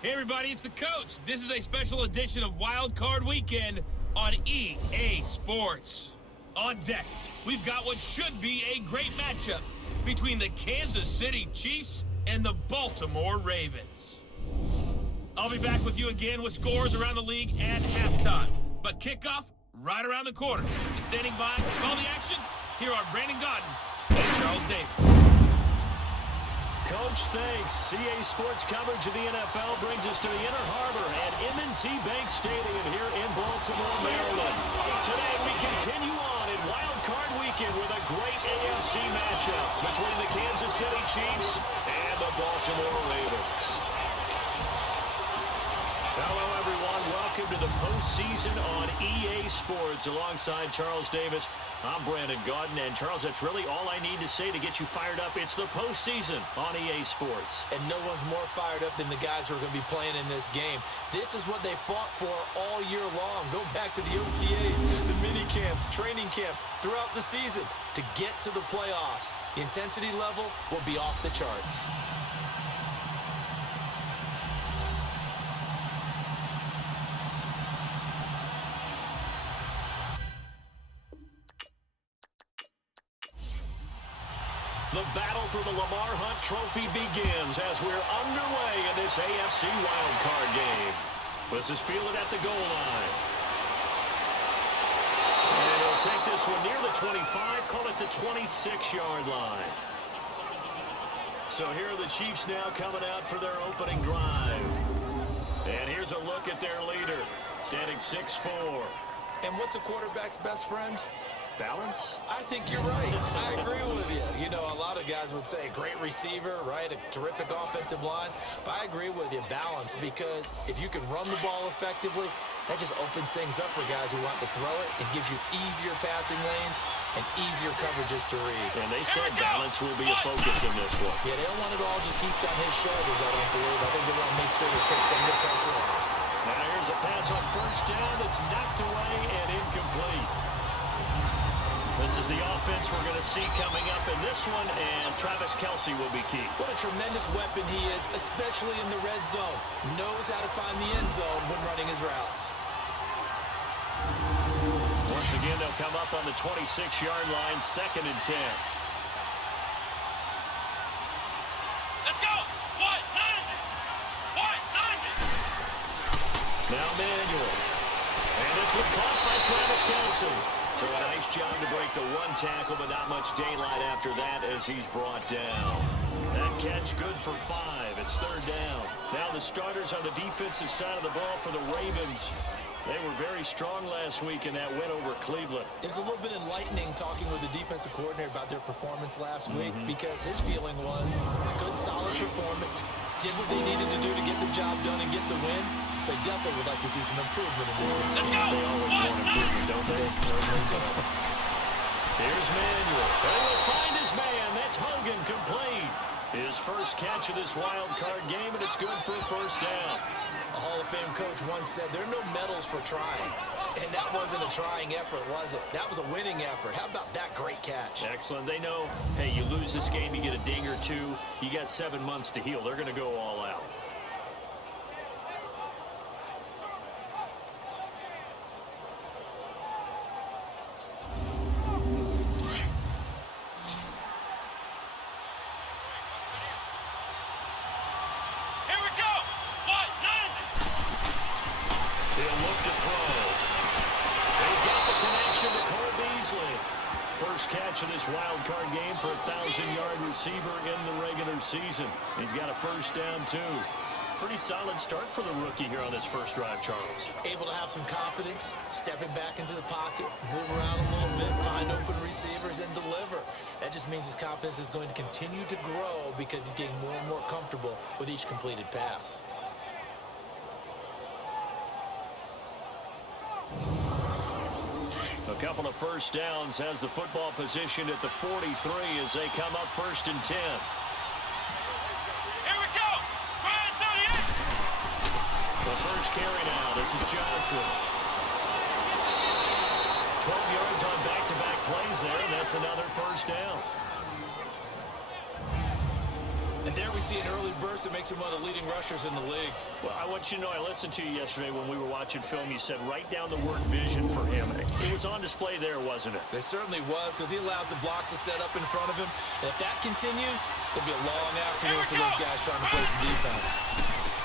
Hey everybody, it's the coach. This is a special edition of Wildcard Weekend on EA Sports. On deck, we've got what should be a great matchup between the Kansas City Chiefs and the Baltimore Ravens. I'll be back with you again with scores around the league at halftime. But kickoff right around the corner. And standing by to call the action, here are Brandon Gaudin and Charles Davis. Coach, thanks. CA Sports coverage of the NFL brings us to the Inner Harbor at M&T Bank Stadium here in Baltimore, Maryland. Today we continue on in Wildcard Weekend with a great AFC matchup between the Kansas City Chiefs and the Baltimore Ravens. Hello, everyone. Welcome to the postseason on EA Sports. Alongside Charles Davis, I'm Brandon Gaudin. And, Charles, that's really all I need to say to get you fired up. It's the postseason on EA Sports. And no one's more fired up than the guys who are going to be playing in this game. This is what they fought for all year long. Go back to the OTAs, the mini camps, training camp, throughout the season to get to the playoffs. The intensity level will be off the charts. The battle for the Lamar Hunt Trophy begins as we're underway in this AFC wildcard game. This is fielded at the goal line. And he'll take this one near the 25, call it the 26-yard line. So here are the Chiefs now coming out for their opening drive. And here's a look at their leader, standing 6'4". And what's a quarterback's best friend? Balance? I think you're right. I agree with you. You know, a lot of guys would say great receiver, right? A terrific offensive line. But I agree with you, balance, because if you can run the ball effectively, that just opens things up for guys who want to throw it. It gives you easier passing lanes and easier coverages to read. And they said balance will be a focus in this one. Yeah, they don't want it all just heaped on his shoulders, I don't believe. I think they want to make sure they take some of the pressure off. Now here's a pass on first down that's knocked away and incomplete. This is the offense we're going to see coming up in this one, and Travis Kelce will be key. What a tremendous weapon he is, especially in the red zone. Knows how to find the end zone when running his routes. Once again, they'll come up on the 26-yard line, 2nd and 10. Let's go! What? 90! What? 90! Now Manuel. And this one caught by Travis Kelce. So a nice job to break the one tackle, but not much daylight after that as he's brought down. That catch good for 5. It's 3rd down. Now the starters on the defensive side of the ball for the Ravens. They were very strong last week in that win over Cleveland. It was a little bit enlightening talking with the defensive coordinator about their performance last week because his feeling was good, solid performance, did what they needed to do to get the job done and get the win. They definitely would like to see some improvement in this week's game. They always want improvement, don't they? They certainly do. Here's Manuel. They will find his man. That's Hogan, complete. His first catch of this wild card game, and it's good for a 1st down. A Hall of Fame coach once said, there are no medals for trying. And that wasn't a trying effort, was it? That was a winning effort. How about that great catch? Excellent. They know, hey, you lose this game, you get a ding or two. You got 7 months to heal. They're going to go all out. First catch of this wild card game for a 1,000-yard receiver in the regular season. He's got a 1st down, too. Pretty solid start for the rookie here on this first drive, Charles. Able to have some confidence, stepping back into the pocket, move around a little bit, find open receivers, and deliver. That just means his confidence is going to continue to grow because he's getting more and more comfortable with each completed pass. A couple of 1st downs has the football position at the 43 as they come up 1st and 10. Here we go! Ryan 38! The first carry now. This is Johnson. 12 yards on back-to-back plays there. That's another 1st down. And there we see an early burst that makes him one of the leading rushers in the league. Well, I want you to know, I listened to you yesterday when we were watching film. You said write down the word vision for him. It was on display there, wasn't it? It certainly was, because he allows the blocks to set up in front of him. And if that continues, there'll be a long afternoon for those guys trying to play some defense.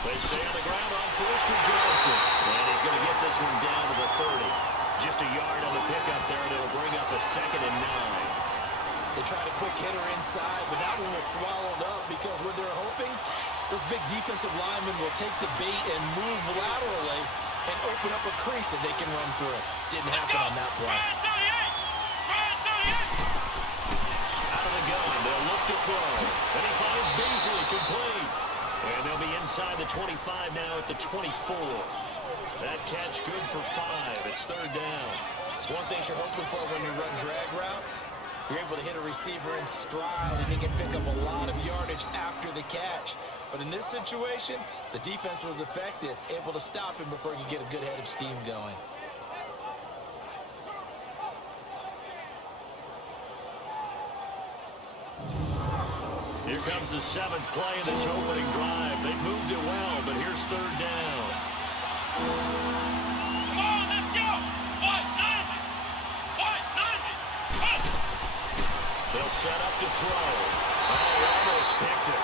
They stay on the ground on first with Johnson. And he's going to get this one down to the 30. Just a yard on the pickup there, and it'll bring up a 2nd and 9. They tried a quick hitter inside, but that one was swallowed up because what they're hoping, those big defensive linemen will take the bait and move laterally and open up a crease that they can run through. Didn't happen on that play. Out of the gun, they'll look to throw. And he finds Beasley complete. And they'll be inside the 25 now at the 24. That catch good for 5. It's 3rd down. It's one thing you're hoping for when you run drag routes. You're able to hit a receiver in stride, and he can pick up a lot of yardage after the catch. But in this situation, the defense was effective, able to stop him before he could get a good head of steam going. Here comes the 7th play of this opening drive. They moved it well, but here's 3rd down. Come on, let's go. What? None. What? None. What? They'll set up to throw. Oh, he almost picked it.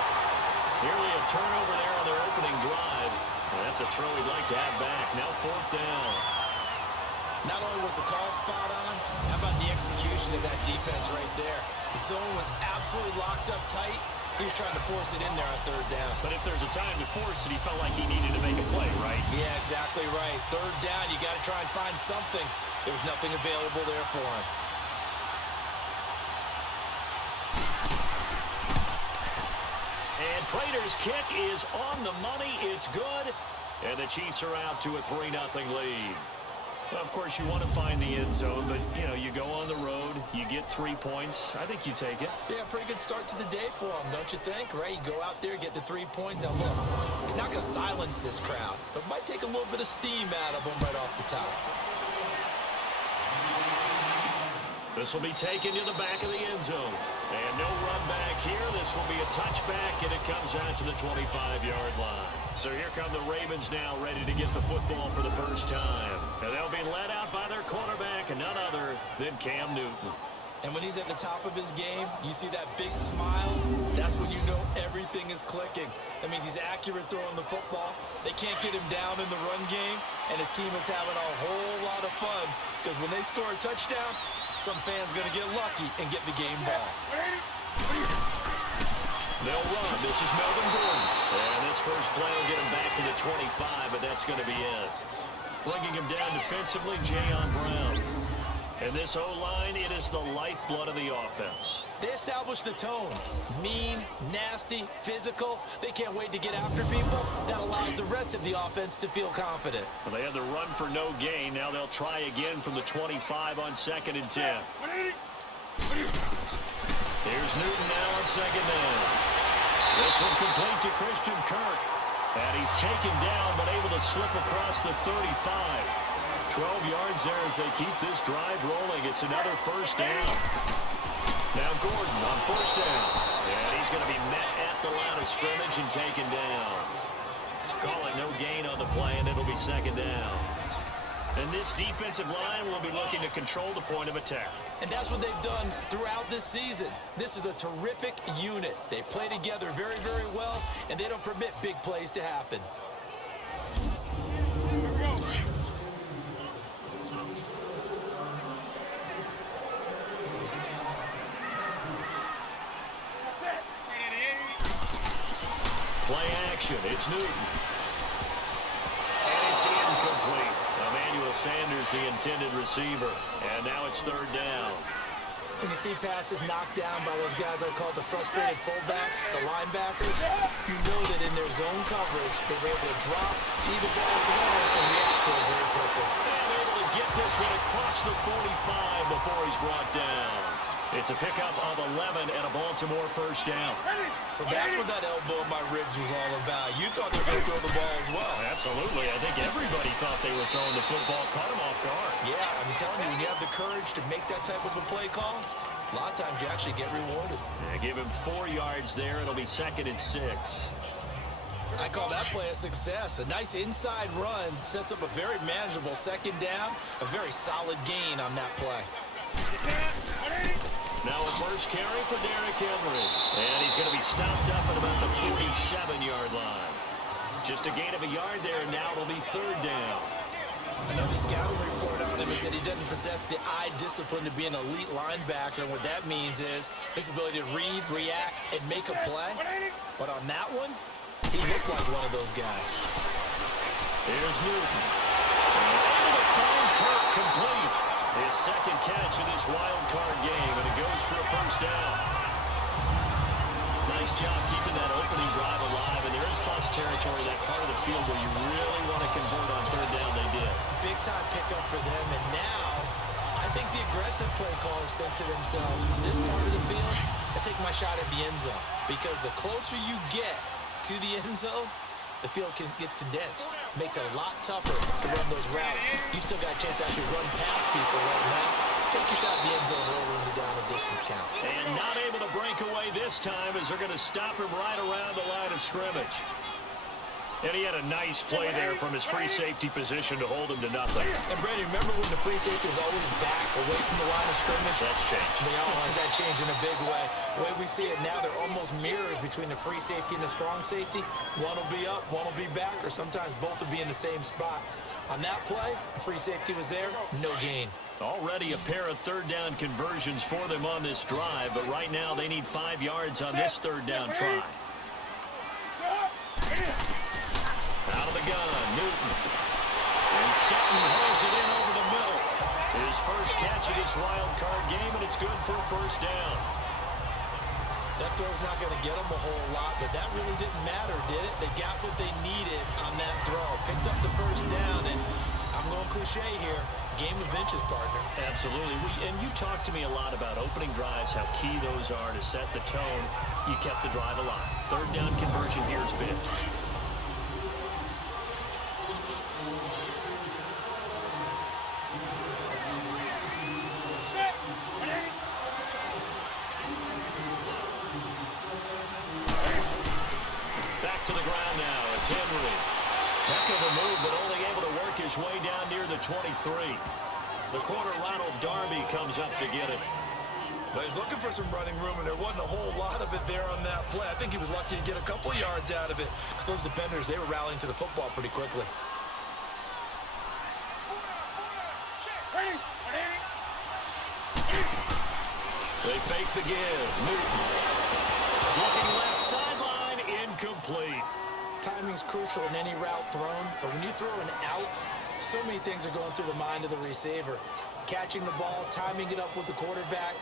Nearly a turnover there on their opening drive. And that's a throw he'd like to have back. Now 4th down. Not only was the call spot on, how about the execution of that defense right there? The zone was absolutely locked up tight. He was trying to force it in there on 3rd down. But if there's a time to force it, he felt like he needed to make a play, right? Yeah, exactly right. 3rd down, you got to try and find something. There was nothing available there for him. And Prater's kick is on the money. It's good. And the Chiefs are out to a 3-0 lead. Well, of course, you want to find the end zone, but, you know, you go on the road, you get 3 points. I think you take it. Yeah, pretty good start to the day for him, don't you think? Right? You go out there, get the 3 points. Now, look, he's not going to silence this crowd, but might take a little bit of steam out of him right off the top. This will be taken to the back of the end zone. And no run back here. This will be a touchback, and it comes out to the 25-yard line. So here come the Ravens now, ready to get the football for the first time. And they'll be led out by their quarterback, and none other than Cam Newton. And when he's at the top of his game, you see that big smile, that's when you know everything is clicking. That means he's accurate throwing the football. They can't get him down in the run game, and his team is having a whole lot of fun because when they score a touchdown, some fan's going to get lucky and get the game ball. They'll run. This is Melvin Gordon. And this first play will get him back to the 25, but that's going to be it. Bringing him down defensively, Jayon Brown. And this O-line, it is the lifeblood of the offense. They establish the tone. Mean, nasty, physical. They can't wait to get after people. That allows the rest of the offense to feel confident. Well, they had the run for no gain. Now they'll try again from the 25 on 2nd and 10. Here's Newton now on 2nd down. This one complete to Christian Kirk. And he's taken down but able to slip across the 35. 12 yards there as they keep this drive rolling. It's another first down. Now Gordon on first down. And he's going to be met at the line of scrimmage and taken down. Call it no gain on the play, and it'll be 2nd down. And this defensive line will be looking to control the point of attack. And that's what they've done throughout this season. This is a terrific unit. They play together very, very well, and they don't permit big plays to happen. Play action. It's Newton. And it's incomplete. Emmanuel Sanders, the intended receiver. And now it's 3rd down. When you see passes knocked down by those guys I call the frustrated fullbacks, the linebackers, you know that in their zone coverage, they were able to drop, see the ball thrown, and react to it very quickly. And able to get this one across the 45 before he's brought down. It's a pickup of 11 and a Baltimore first down. So that's what that elbow in my ribs was all about. You thought they were going to throw the ball as well. Absolutely. I think everybody thought they were throwing the football. Caught him off guard. Yeah, I'm telling you, when you have the courage to make that type of a play call, A lot of times you actually get rewarded. Yeah, give him 4 yards there. It'll be 2nd and 6. I call that play a success. A nice inside run sets up a very manageable 2nd down. A very solid gain on that play. Now a first carry for Derrick Henry. And he's going to be stopped up at about the 47-yard line. Just a gain of a yard there, and now it'll be 3rd down. Another scouting report on him is that he doesn't possess the eye discipline to be an elite linebacker. And what that means is his ability to read, react, and make a play. But on that one, he looked like one of those guys. Here's Newton. Able to find Kirk complete. His 2nd catch in this wild card game, and it goes for a first down. Nice job keeping that opening drive alive, and they're in plus territory, that part of the field where you really want to convert on 3rd down. They did. Big time pickup for them, and now I think the aggressive play callers think to themselves, this part of the field, I take my shot at the end zone, because the closer you get to the end zone, the field gets condensed. Makes it a lot tougher to run those routes. You still got a chance to actually run past people right now. Take your shot at the end zone early in the down and distance count. And not able to break away this time as they're going to stop him right around the line of scrimmage. And he had a nice play there from his free safety position to hold him to nothing. And Brandon, remember when the free safety was always back away from the line of scrimmage? That's changed. They all has that change in a big way. The way we see it now, they're almost mirrors between the free safety and the strong safety. One will be up, one will be back, or sometimes both will be in the same spot. On that play, the free safety was there, no gain. Already a pair of 3rd down conversions for them on this drive, but right now they need 5 yards on this 3rd down try. Out of the gun, Newton. And Sutton hauls it in over the middle. His first catch of this wild card game, and it's good for a first down. That throw's not going to get them a whole lot, but that really didn't matter, did it? They got what they needed on that throw. Picked up the first down, and I'm going cliche here. Game of inches, partner. Absolutely. And you talked to me a lot about opening drives, how key those are to set the tone. You kept the drive alive. 3rd down conversion here is big. To the ground now. It's Henry. Heck of a move, but only able to work his way down near the 23. The corner, Ronald Darby, comes up to get it. But he's looking for some running room, and there wasn't a whole lot of it there on that play. I think he was lucky to get a couple yards out of it, because those defenders, they were rallying to the football pretty quickly. They fake the give. Newton. Looking left sideline, incomplete. Timing's crucial in any route thrown, but when you throw an out, so many things are going through the mind of the receiver. Catching the ball, timing it up with the quarterback.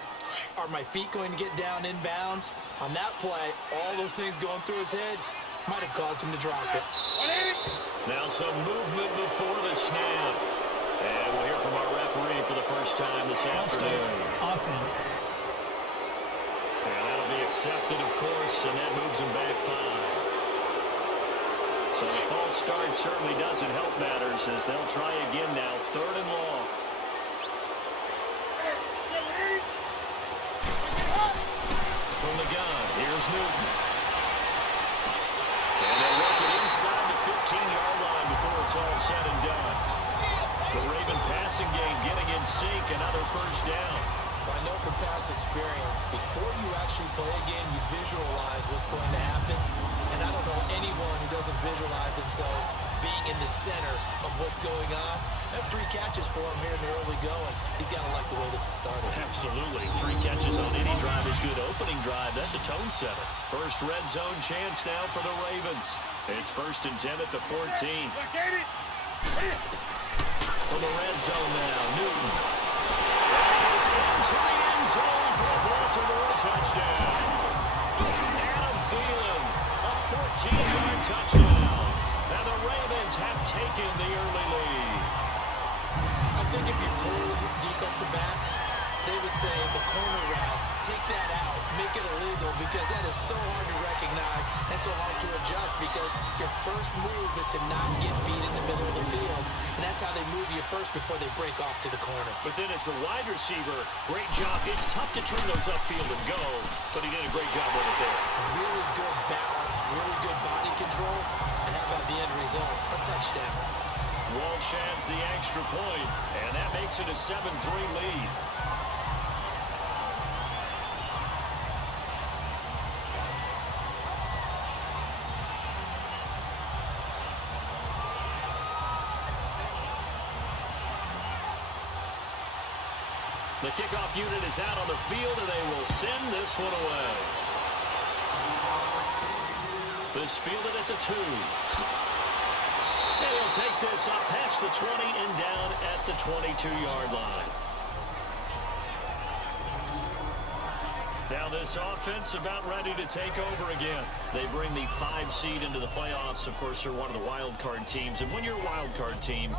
Are my feet going to get down in bounds? On that play, all those things going through his head might have caused him to drop it. Now some movement before the snap. And we'll hear from our referee for the first time this afternoon. Offense. And that'll be accepted, of course, and that moves him back 5. So the false start certainly doesn't help matters as they'll try again now. 3rd and long. From the gun, here's Newton. And they work it inside the 15-yard line before it's all said and done. The Raven passing game getting in sync, another first down. I know from past experience, before you actually play a game, you visualize what's going to happen. And I don't know anyone who doesn't visualize themselves being in the center of what's going on. That's 3 catches for him here in the early going. He's got to like the way this has started. Absolutely. 3 catches on any drive is good. Opening drive, that's a tone setter. First red zone chance now for the Ravens. It's 1st and 10 at the 14. From the red zone now, Newton. Into the end zone for a Baltimore touchdown. Adam Thielen, a 14-yard touchdown. And the Ravens have taken the early lead. I think if you pulled defensive backs, they would say the corner route, take that out, make it illegal, because that is so hard to recognize and so hard to adjust, because your first move is to not get beat in the middle of the field. And that's That's how they move you first before they break off to the corner. But then as a wide receiver, great job. It's tough to turn those upfield and go, but he did a great job with it there. Really good balance, really good body control, and how about the end result? A touchdown. Walsh adds the extra point, and that makes it a 7-3 lead. The kickoff unit is out on the field, and they will send this one away. This fielded at the 2. And he'll take this up past the 20 and down at the 22-yard line. Now this offense about ready to take over again. They bring the 5 seed into the playoffs. Of course, they're one of the wild card teams. And when you're a wild card team,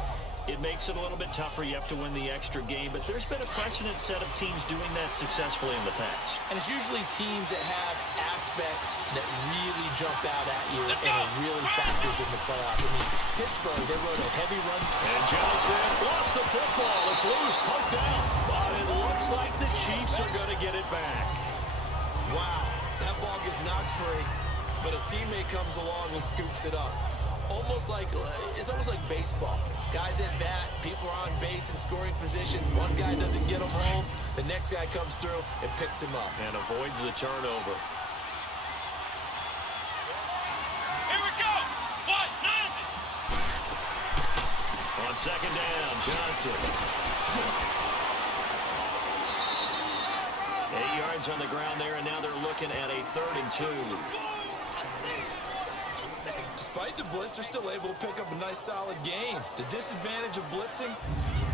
it makes it a little bit tougher. You have to win the extra game. But there's been a precedent set of teams doing that successfully in the past. And it's usually teams that have aspects that really jump out at you and it really factors in the playoffs. I mean, Pittsburgh, they rode a heavy run. And Johnson lost the football. It's loose, poked out. But it looks like the Chiefs are going to get it back. Wow, that ball gets knocked free, but a teammate comes along and scoops it up. It's almost like baseball. Guys at bat, people are on base in scoring position. One guy doesn't get them home. The next guy comes through and picks him up. And avoids the turnover. Here we go. What? Nothing. On second down, Johnson. 8 yards on the ground there, and now they're looking at a 3rd and 2. Despite the blitz, they're still able to pick up a nice, solid gain. The disadvantage of blitzing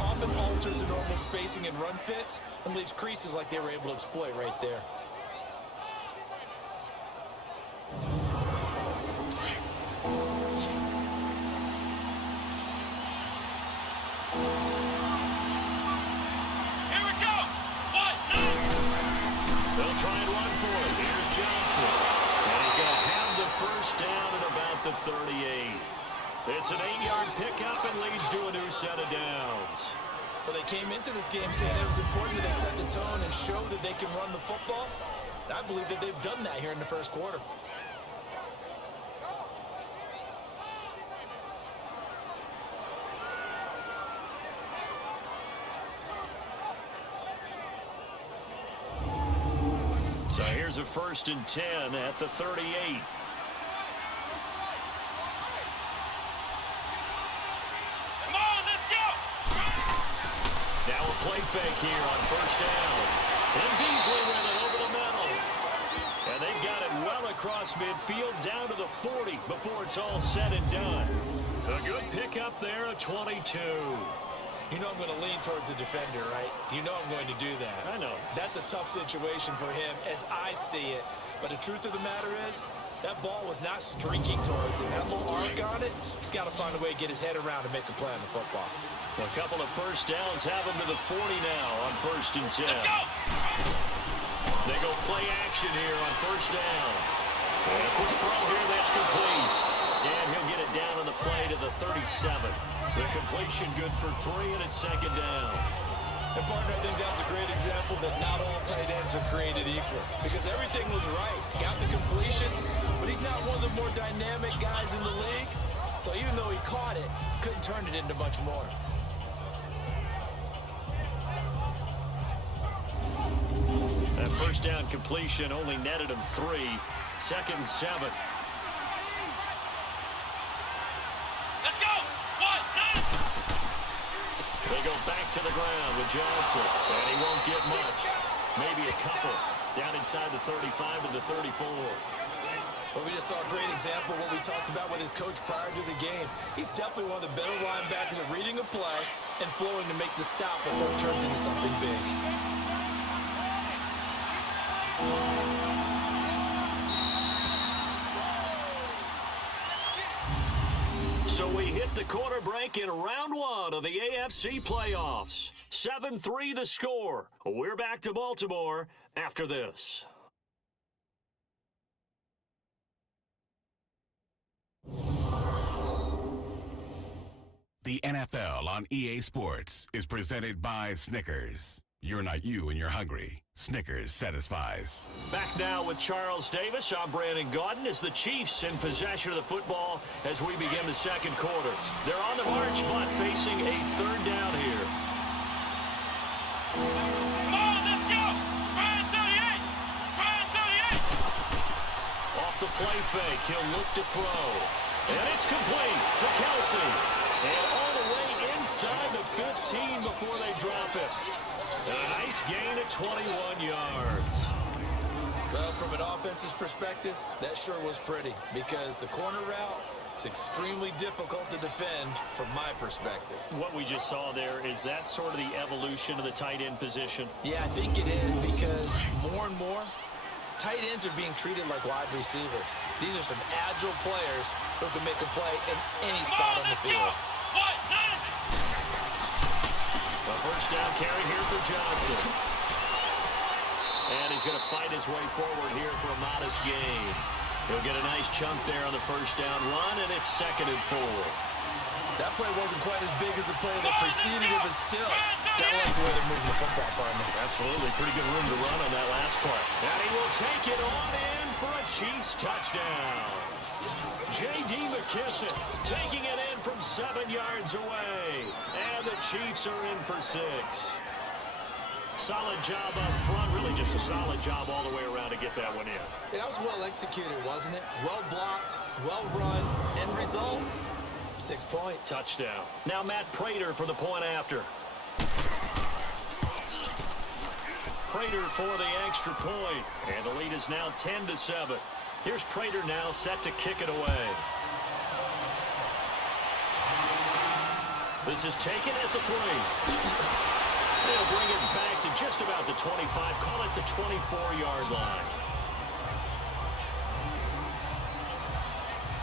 often alters the normal spacing and run fits and leaves creases like they were able to exploit right there. Here we go. What? Nothing. They'll try and run for it. Here's Johnson. And he's going to have the first down at about the 38. It's an 8-yard pickup and leads to a new set of downs. Well, they came into this game saying it was important that they set the tone and show that they can run the football. And I believe that they've done that here in the first quarter. So here's a 1st and 10 at the 38. Come on, let's go. Now a play fake here on 1st down. And Beasley with it over the middle. And they've got it well across midfield down to the 40 before it's all said and done. A good pickup there, a 22. You know I'm going to lean towards the defender, right? You know I'm going to do that. I know. That's a tough situation for him as I see it. But the truth of the matter is, that ball was not streaking towards him. That little arc on it, he's got to find a way to get his head around and make a play on the football. A couple of 1st downs have him to the 40 now on 1st and 10. Let's go. They go play action here on 1st down. And a quick throw here that's complete. And he'll get it down on the play to the 37. The completion good for 3, and it's 2nd down. And partner, I think that's a great example that not all tight ends are created equal. Because everything was right. Got the completion, but he's not one of the more dynamic guys in the league. So even though he caught it, couldn't turn it into much more. That 1st down completion only netted him 3. 2nd and 7. Let's go. What? Nothing. They go back to the ground with Johnson, and he won't get much. Maybe a couple. Down inside the 35 to the 34. Well, we just saw a great example of what we talked about with his coach prior to the game. He's definitely one of the better linebackers at reading a play and flowing to make the stop before it turns into something big. So we hit the quarter break in round 1 of the AFC playoffs. 7-3 the score. We're back to Baltimore after this. The NFL on EA Sports is presented by Snickers. You're not you when you're hungry. Snickers satisfies. Back now with Charles Davis. I'm Brandon Gaudin as the Chiefs in possession of the football as we begin the second quarter. They're on the march, but facing a third down here. Come on, let's go! Ryan 38! Ryan 38! Off the play fake, he'll look to throw. And it's complete to Kelsey. And all the way inside the 15 before they drop it. And a nice gain of 21 yards. Well, from an offense's perspective, that sure was pretty because the corner route is extremely difficult to defend from my perspective. What we just saw there, is that sort of the evolution of the tight end position? Yeah, I think it is because more and more, tight ends are being treated like wide receivers. These are some agile players who can make a play in any spot on the field. What? None of it! A first down carry here for Johnson. And he's going to fight his way forward here for a modest gain. He'll get a nice chunk there on the first down run, and it's 2nd and 4. That play wasn't quite as big as the play that preceded it, but still, that like the way they're moving the football, partner. Absolutely. Pretty good room to run on that last play. And he will take it on in for a Chiefs touchdown. J.D. McKissick taking it in from 7 yards away. And the Chiefs are in for 6. Solid job up front. Really just a solid job all the way around to get that one in. That was well executed, wasn't it? Well blocked, well run, end result, 6 points. Touchdown. Now Matt Prater for the point after. Prater for the extra point. And the lead is now 10-7. Here's Prater now set to kick it away. This is taken at the 3. They'll bring it back to just about the 25. Call it the 24-yard line.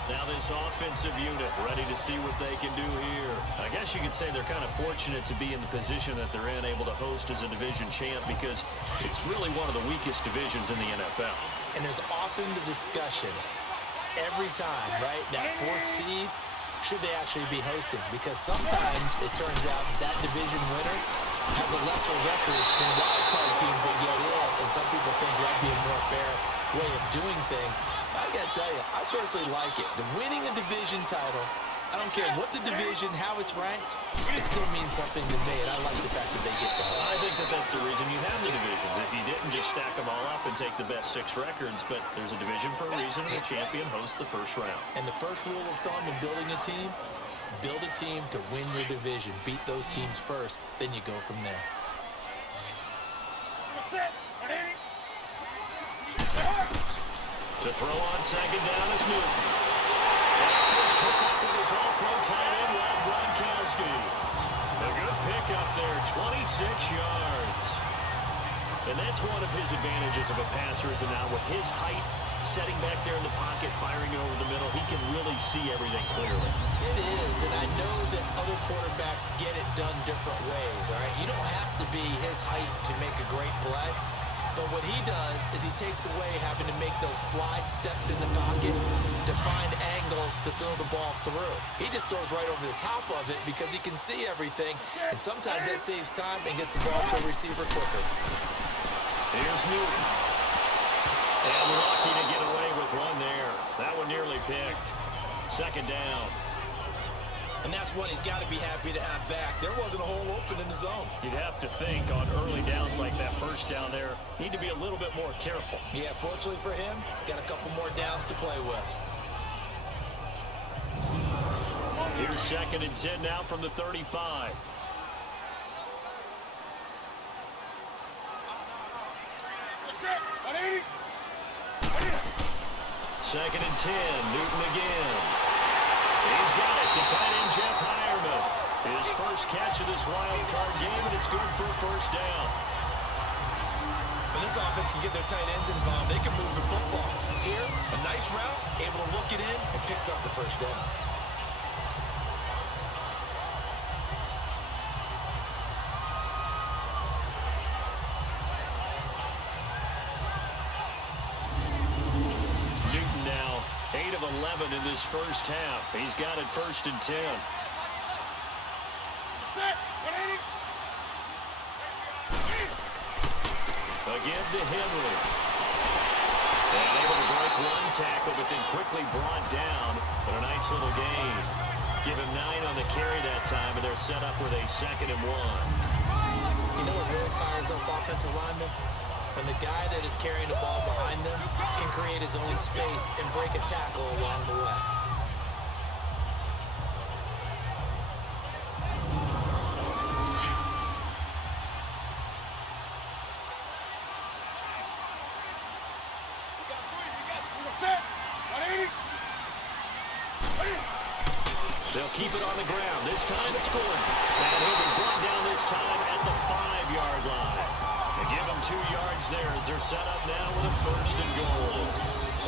Now this offensive unit ready to see what they can do here. I guess you could say they're kind of fortunate to be in the position that they're in, able to host as a division champ, because it's really one of the weakest divisions in the NFL. And there's often the discussion every time, right? That 4th seed, should they actually be hosting? Because sometimes it turns out that division winner has a lesser record than wildcard teams that get in, and some people think that'd be a more fair way of doing things. I gotta tell you, I personally like it. The winning a division title, I don't care what the division, how it's ranked, it still means something to me, and I like the fact that they get that. I think that that's the reason you have the divisions. If you didn't just stack them all up and take the best 6 records, but there's a division for a reason, and the champion hosts the first round. And the first rule of thumb in building a team, build a team to win your division. Beat those teams first, then you go from there. To throw on 2nd down is Newton. And first hook up with his all-pro tight end, Rob Gronkowski. A good pickup there, 26 yards. And that's one of his advantages of a passer, is now with his height, setting back there in the pocket, firing it over the middle, he can really see everything clearly. It is, and I know that other quarterbacks get it done different ways, all right? You don't have to be his height to make a great play, but what he does is he takes away having to make those slide steps in the pocket to find angles to throw the ball through. He just throws right over the top of it because he can see everything, and sometimes that saves time and gets the ball to a receiver quicker. Here's Newton. And lucky to get away with one there. That one nearly picked. 2nd down. And that's one he's got to be happy to have back. There wasn't a hole open in the zone. You'd have to think on early downs like that first down there, need to be a little bit more careful. Yeah, fortunately for him, got a couple more downs to play with. Here's 2nd and 10 now from the 35. Second and 10, Newton again. He's got it, the tight end Jeff Heuerman. His first catch of this wild card game, and it's good for a first down. When this offense can get their tight ends involved, they can move the football. Here, a nice route, able to look it in, and picks up the first down. Newton now 8 of 11 in this first half. He's got it 1st and 10. Again to Henry. And able to break one tackle, but then quickly brought down. But a nice little gain. Give him 9 on the carry that time, and they're set up with a 2nd and 1. You know what really fires up offensive linemen? When the guy that is carrying the ball behind them can create his own space and break a tackle along the way. They'll keep it on the ground. This time it's Gordon. And he'll be brought down this time at the 5-yard line. They give him 2 yards there as they're set up now with a 1st and goal.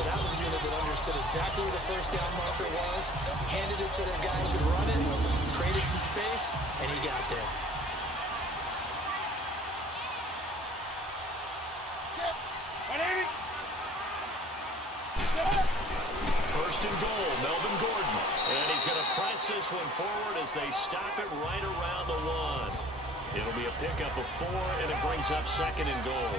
Well, that was a unit that understood exactly where the first down marker was, handed it to their guy who could run it, created some space, and he got there. First and goal, Melvin Gordon. And he's going to press this one forward as they stop it right around the 1. It'll be a pickup of 4, and it brings up 2nd and goal.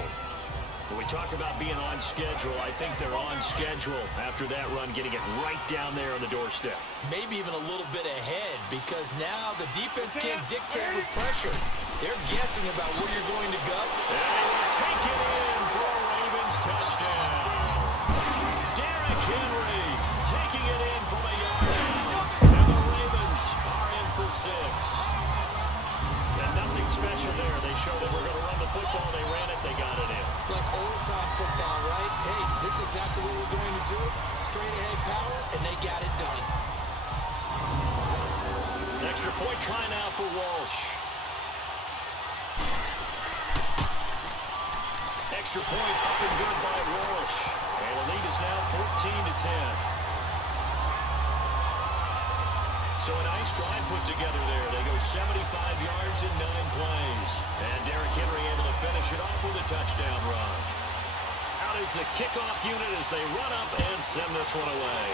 When we talk about being on schedule, I think they're on schedule after that run, getting it right down there on the doorstep. Maybe even a little bit ahead, because now the defense can't dictate with pressure. They're guessing about where you're going to go. And they will take it in for a Ravens touchdown. Derrick Henry taking it in from a yard out. And the Ravens are in for 6. And nothing special there. They showed that we're going to run the football. They ran it. They got it in. Like old-time football, right? Hey, this is exactly what we're going to do. Straight-ahead power, and they got it done. Extra point try now for Walsh. Extra point up and good by Walsh. And the lead is now 14-10. So a nice drive put together there. They go 75 yards in 9 plays. And Derrick Henry able to finish it off with a touchdown run. Out is the kickoff unit as they run up and send this one away.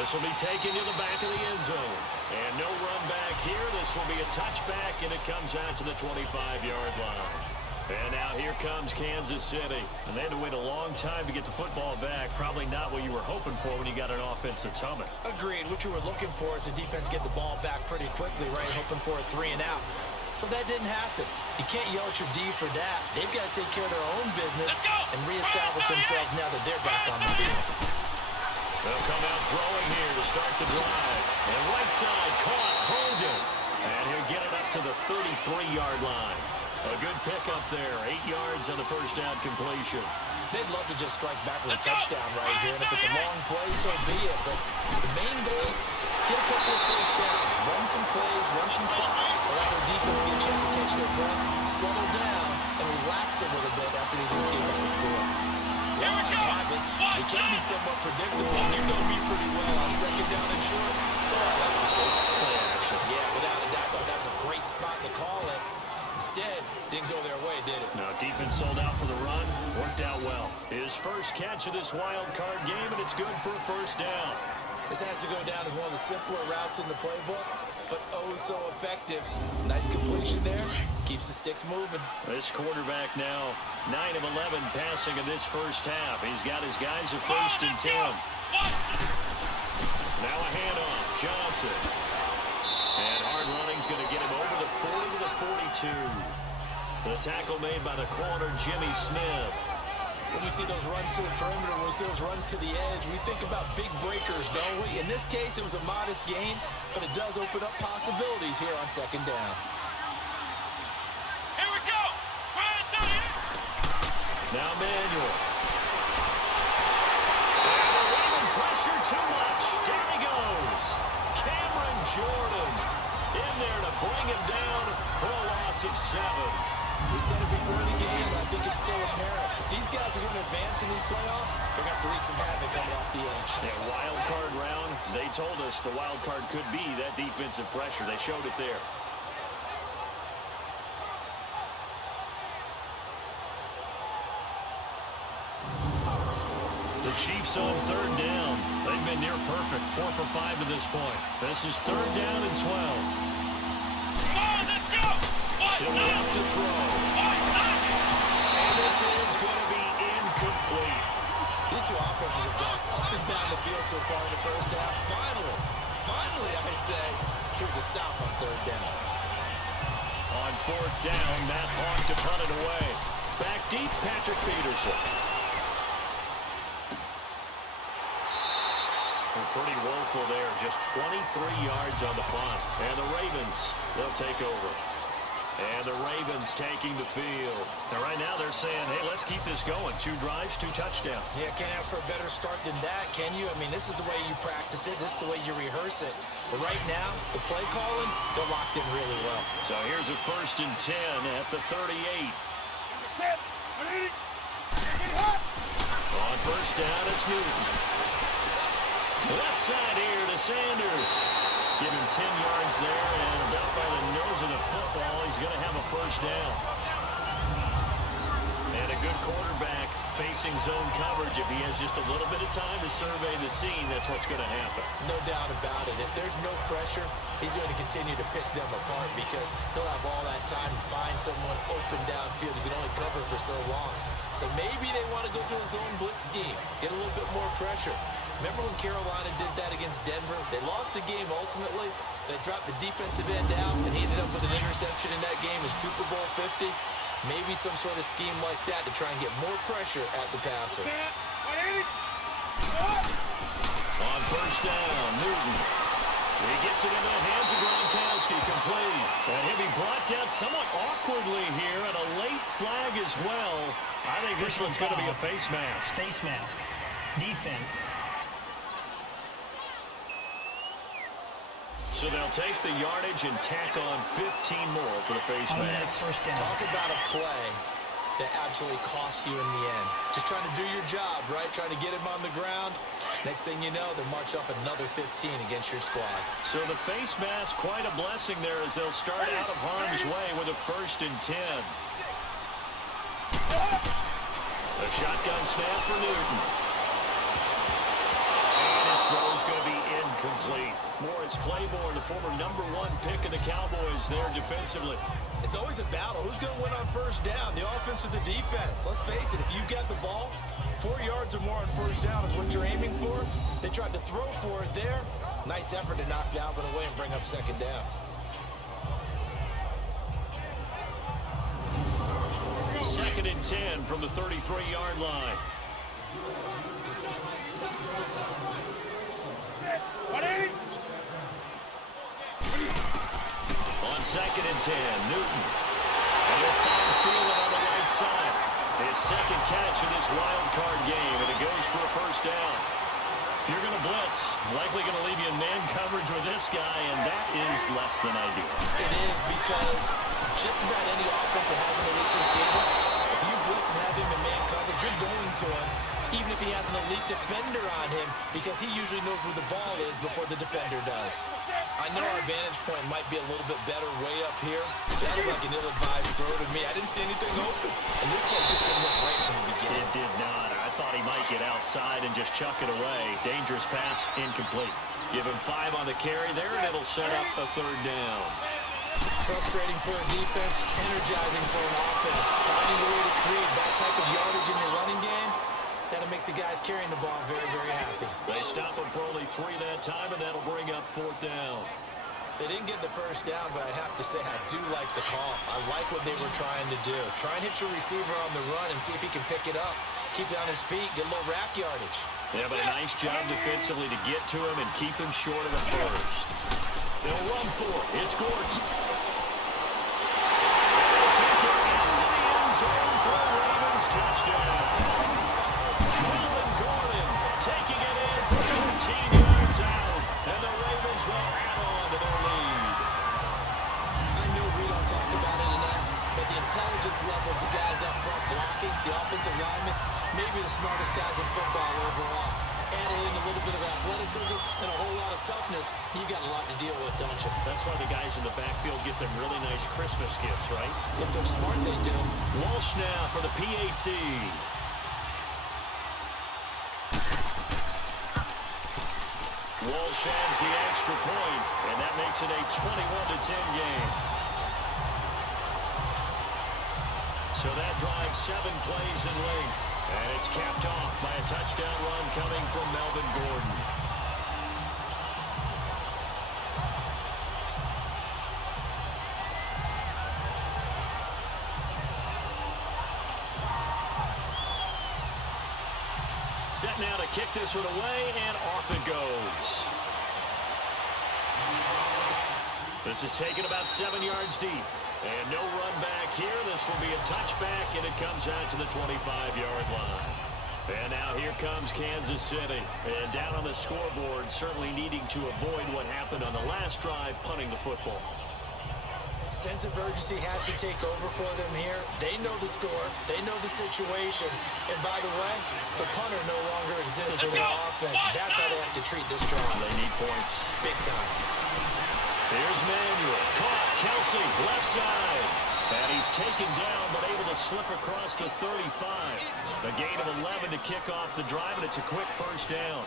This will be taken to the back of the end zone. And no run back here. This will be a touchback, and it comes out to the 25-yard line. And now here comes Kansas City. And they had to wait a long time to get the football back. Probably not what you were hoping for when you got an offense that's humming. Agreed. What you were looking for is the defense get the ball back pretty quickly, right? Hoping for a 3 and out. So that didn't happen. You can't yell at your D for that. They've got to take care of their own business and reestablish themselves now that they're back on the field. They'll come out throwing here to start the drive. And right side caught Hogan. And he'll get it up to the 33-yard line. A good pickup there. 8 yards on the first down completion. They'd love to just strike back with a touchdown right here. And if it's a long play, so be it. But the main goal, get a couple of first downs. Run some plays, run some clock. Allow their defense to get a chance to catch their breath, settle down, and relax a little bit after they just gave up a score. Well, habits, they can be somewhat predictable. You know me pretty well on 2nd down and short. Well, I like to say play action. Yeah, without a doubt, I thought that was a great spot to call it. Instead, didn't go their way, did it? No, defense sold out for the run. Worked out well. His first catch of this wild card game, and it's good for a first down. This has to go down as one of the simpler routes in the playbook, but oh so effective. Nice completion there. Keeps the sticks moving. This quarterback now 9 of 11 passing in this first half. He's got his guys at 1st and 10. Now a handoff. Johnson. And hard running's going to get him over the 40 to the 42. The tackle made by the corner, Jimmy Smith. When we see those runs to the perimeter, when we see those runs to the edge, we think about big breakers, don't we? In this case, it was a modest gain, but it does open up possibilities here on 2nd down. Here we go. Now Manuel. And the Raven pressure too much. Down he goes. Cameron Jordan in there to bring him down for a loss of 7. We said it before the game, but I think it's still apparent. If these guys are going to advance in these playoffs, they're going to have to wreak some havoc coming off the edge. Yeah, wild card round, they told us the wild card could be that defensive pressure. They showed it there. The Chiefs on third down. They've been near perfect, 4 for 5 to this point. This is third down and 12. Come on, let's go. He'll drop to throw. And this is going to be incomplete. These two offenses have gone up and down the field so far in the first half. Finally, I say, here's a stop on third down. On fourth down, Matt Hawk to punt it away. Back deep, Patrick Peterson. Pretty woeful there, just 23 yards on the punt. And the Ravens, they'll take over. And the Ravens taking the field. And right now they're saying, hey, let's keep this going. 2 drives, 2 touchdowns. Yeah, can't ask for a better start than that, can you? I mean, this is the way you practice it. This is the way you rehearse it. But right now, the play calling, they're locked in really well. So here's a 1st and 10 at the 38. On first down, it's Newton. Left side here to Sanders. Give him 10 yards there, and about by the nose of the football, he's going to have a first down. And a good quarterback facing zone coverage. If he has just a little bit of time to survey the scene, that's what's going to happen. No doubt about it. If there's no pressure, he's going to continue to pick them apart because he'll have all that time to find someone open downfield. He can only cover for so long. So maybe they want to go to a zone blitz scheme, get a little bit more pressure. Remember when Carolina did that against Denver? They lost the game ultimately. They dropped the defensive end out, and he ended up with an interception in that game in Super Bowl 50. Maybe some sort of scheme like that to try and get more pressure at the passer. On first down, Newton. He gets it into the hands of Gronkowski, complete. And he'll be brought down somewhat awkwardly here, and a late flag as well. I think this one's going to be a face mask. Face mask. Defense. So they'll take the yardage and tack on 15 more for the face mask. First down. Talk about a play that absolutely costs you in the end. Just trying to do your job, right? Trying to get him on the ground. Next thing you know, they march off another 15 against your squad. So the face mask, quite a blessing there as they'll start out of harm's way with a 1st and 10. A shotgun snap for Newton. And his throw is going to be incomplete. Morris Claiborne, the former #1 pick of the Cowboys there defensively. It's always a battle. Who's going to win on first down, the offense or the defense? Let's face it, if you've got the ball, 4 yards or more on first down is what you're aiming for. They tried to throw for it there. Nice effort to knock Dalvin away and bring up second down. Second and 10 from the 33-yard line. On second and 10, Newton. And he'll find Thielen on the right side. His second catch in this wild card game, and it goes for a first down. If you're going to blitz, likely going to leave you in man coverage with this guy, and that is less than ideal. It is because just about any offense that has an elite receiver, if you blitz and have him in man coverage, you're going to him, even if he has an elite defender on him, because he usually knows where the ball is before the defender does. I know our vantage point might be a little bit better way up here. That looked like an ill-advised throw to me. I didn't see anything open. And this play just didn't look right from the beginning. It did not. I thought he might get outside and just chuck it away. Dangerous pass, incomplete. Give him 5 on the carry there, and it'll set up a third down. Frustrating for a defense, energizing for an offense. Finding a way to create that type of yardage in your running game, that'll make the guys carrying the ball very, very happy. They stop him for only 3 that time, and that'll bring up 4th down. They didn't get the first down, but I have to say I do like the call. I like what they were trying to do. Try and hit your receiver on the run and see if he can pick it up. Keep it on his feet, get a little rack yardage. Yeah, but a nice job defensively to get to him and keep him short of the first. They'll run for it. It's Gordon. They'll take it into the end zone for a Ravens touchdown. Melvin Gordon taking it in for 14 yards out. And the Ravens will add on to their lead. I know we don't talk about it enough, but the intelligence level of the guys up front blocking, the offensive linemen, maybe the smartest guys in football overall. Add in a little bit of athleticism and a whole lot of toughness, you got a lot to deal with, don't you? That's why the guys in the backfield get them really nice Christmas gifts, right? If they're smart, they do. Walsh now for the PAT. shads the extra point, and that makes it a 21-10 game. So that drives 7 plays in length, and it's capped off by a touchdown run coming from Melvin Gordon. Set now to kick this one away, and off it goes. This is taken about 7 yards deep. And no run back here. This will be a touchback, and it comes out to the 25-yard line. And now here comes Kansas City. And down on the scoreboard, certainly needing to avoid what happened on the last drive, punting the football. Sense of urgency has to take over for them here. They know the score. They know the situation. And by the way, the punter no longer exists for their offense. That's how they have to treat this drive. They need points. Big time. Here's Manuel. Caught. Kelsey, left side. And he's taken down, but able to slip across the 35. A gain of 11 to kick off the drive, and it's a quick first down.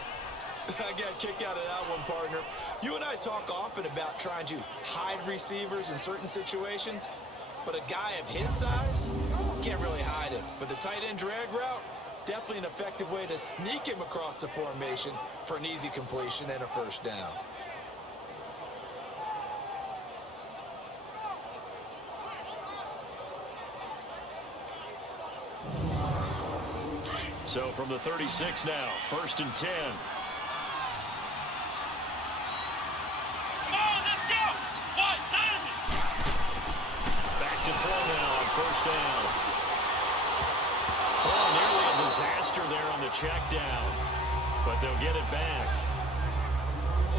I got a kick out of that one, partner. You and I talk often about trying to hide receivers in certain situations, but a guy of his size can't really hide him. But the tight end drag route, definitely an effective way to sneak him across the formation for an easy completion and a first down. So from the 36 now, 1st and 10. Back to throw now on 1st down. Oh, nearly a disaster there on the check down, but they'll get it back.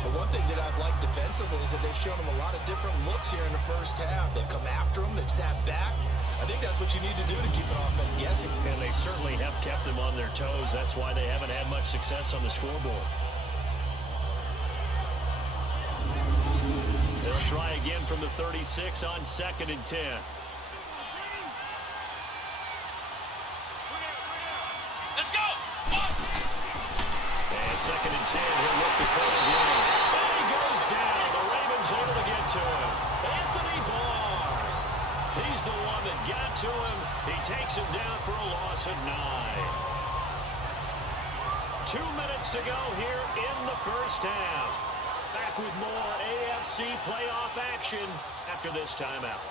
But one thing that I've liked defensively is that they've shown them a lot of different looks here in the first half. They've come after them. They've sat back. I think that's what you need to do to keep an offense guessing. And they certainly have kept them on their toes. That's why they haven't had much success on the scoreboard. They'll try again from the 36 on 2nd and 10. Let's go! And 2nd and 10, he'll look to throw again. And he goes down. The Ravens able to get to him. Anthony Barr. He's the one that got to him. He takes him down for a loss of 9. 2 minutes to go here in the first half. Back with more AFC playoff action after this timeout.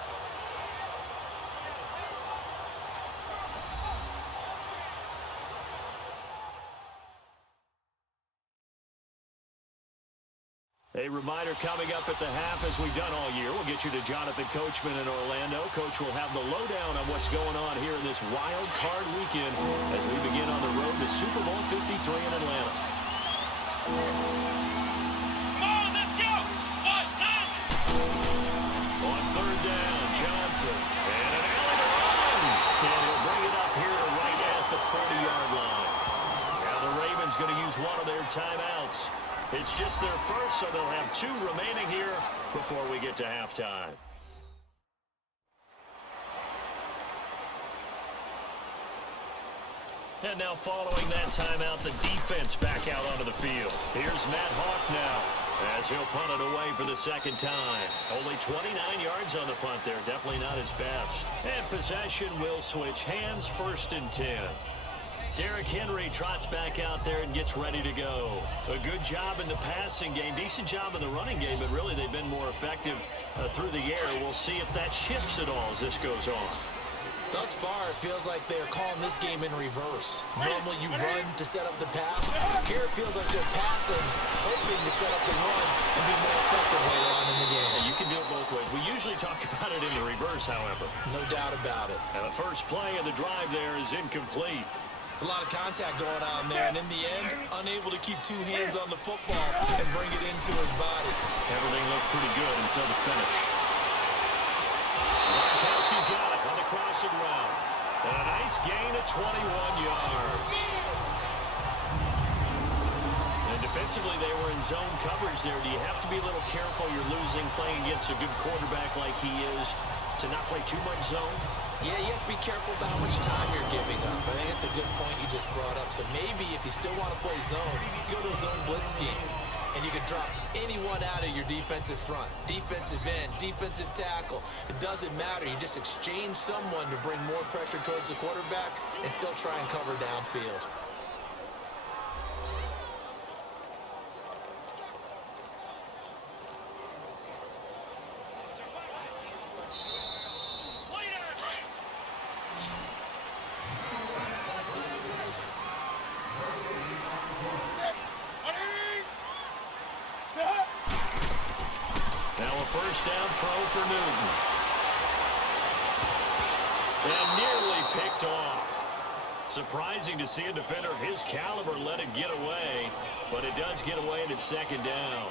A reminder coming up at the half, as we've done all year. We'll get you to Jonathan Coachman in Orlando. Coach will have the lowdown on what's going on here in this wild card weekend as we begin on the road to Super Bowl 53 in Atlanta. Come on, let's go! On 3rd down, Johnson. And an alley to run. And he'll bring it up here right at the 40-yard line. Now the Ravens going to use one of their timeouts. It's just their first, so they'll have 2 remaining here before we get to halftime. And now following that timeout, the defense back out onto the field. Here's Matt Hawk now as he'll punt it away for the 2nd time. Only 29 yards on the punt there. Definitely not his best. And possession will switch hands, 1st and 10. Derrick Henry trots back out there and gets ready to go. A good job in the passing game, decent job in the running game, but really they've been more effective through the air. We'll see if that shifts at all as this goes on. Thus far, it feels like they're calling this game in reverse. Normally you run to set up the pass. Here it feels like they're passing, hoping to set up the run and be more effective later on in the game. Yeah, you can do it both ways. We usually talk about it in the reverse, however. No doubt about it. And the first play of the drive there is incomplete. It's a lot of contact going on there, and in the end, unable to keep 2 hands on the football and bring it into his body. Everything looked pretty good until the finish. Gronkowski got it on the crossing route. And a nice gain of 21 yards. And defensively, they were in zone coverage there. Do you have to be a little careful? You're losing playing against a good quarterback like he is to not play too much zone? Yeah, you have to be careful about how much time you're giving up. I think it's a good point you just brought up. So maybe if you still want to play zone, you go to a zone blitz scheme. and you can drop anyone out of your defensive front. Defensive end, defensive tackle. It doesn't matter. You just exchange someone to bring more pressure towards the quarterback and still try and cover downfield. First down throw for Newton. And nearly picked off. Surprising to see a defender of his caliber let it get away, but it does get away and it's second down.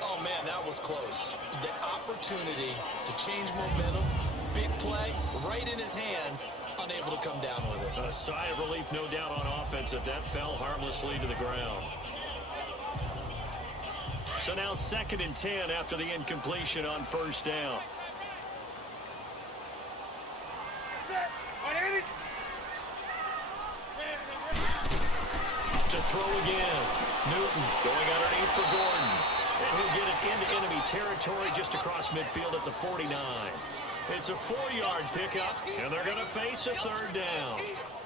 Oh, man, that was close. The opportunity to change momentum, big play, right in his hands, unable to come down with it. A sigh of relief, no doubt, on offense that fell harmlessly to the ground. So now 2nd and 10 after the incompletion on first down. To throw again. Newton going underneath for Gordon. And he'll get it into enemy territory just across midfield at the 49. It's a 4-yard pickup, and they're going to face a 3rd down.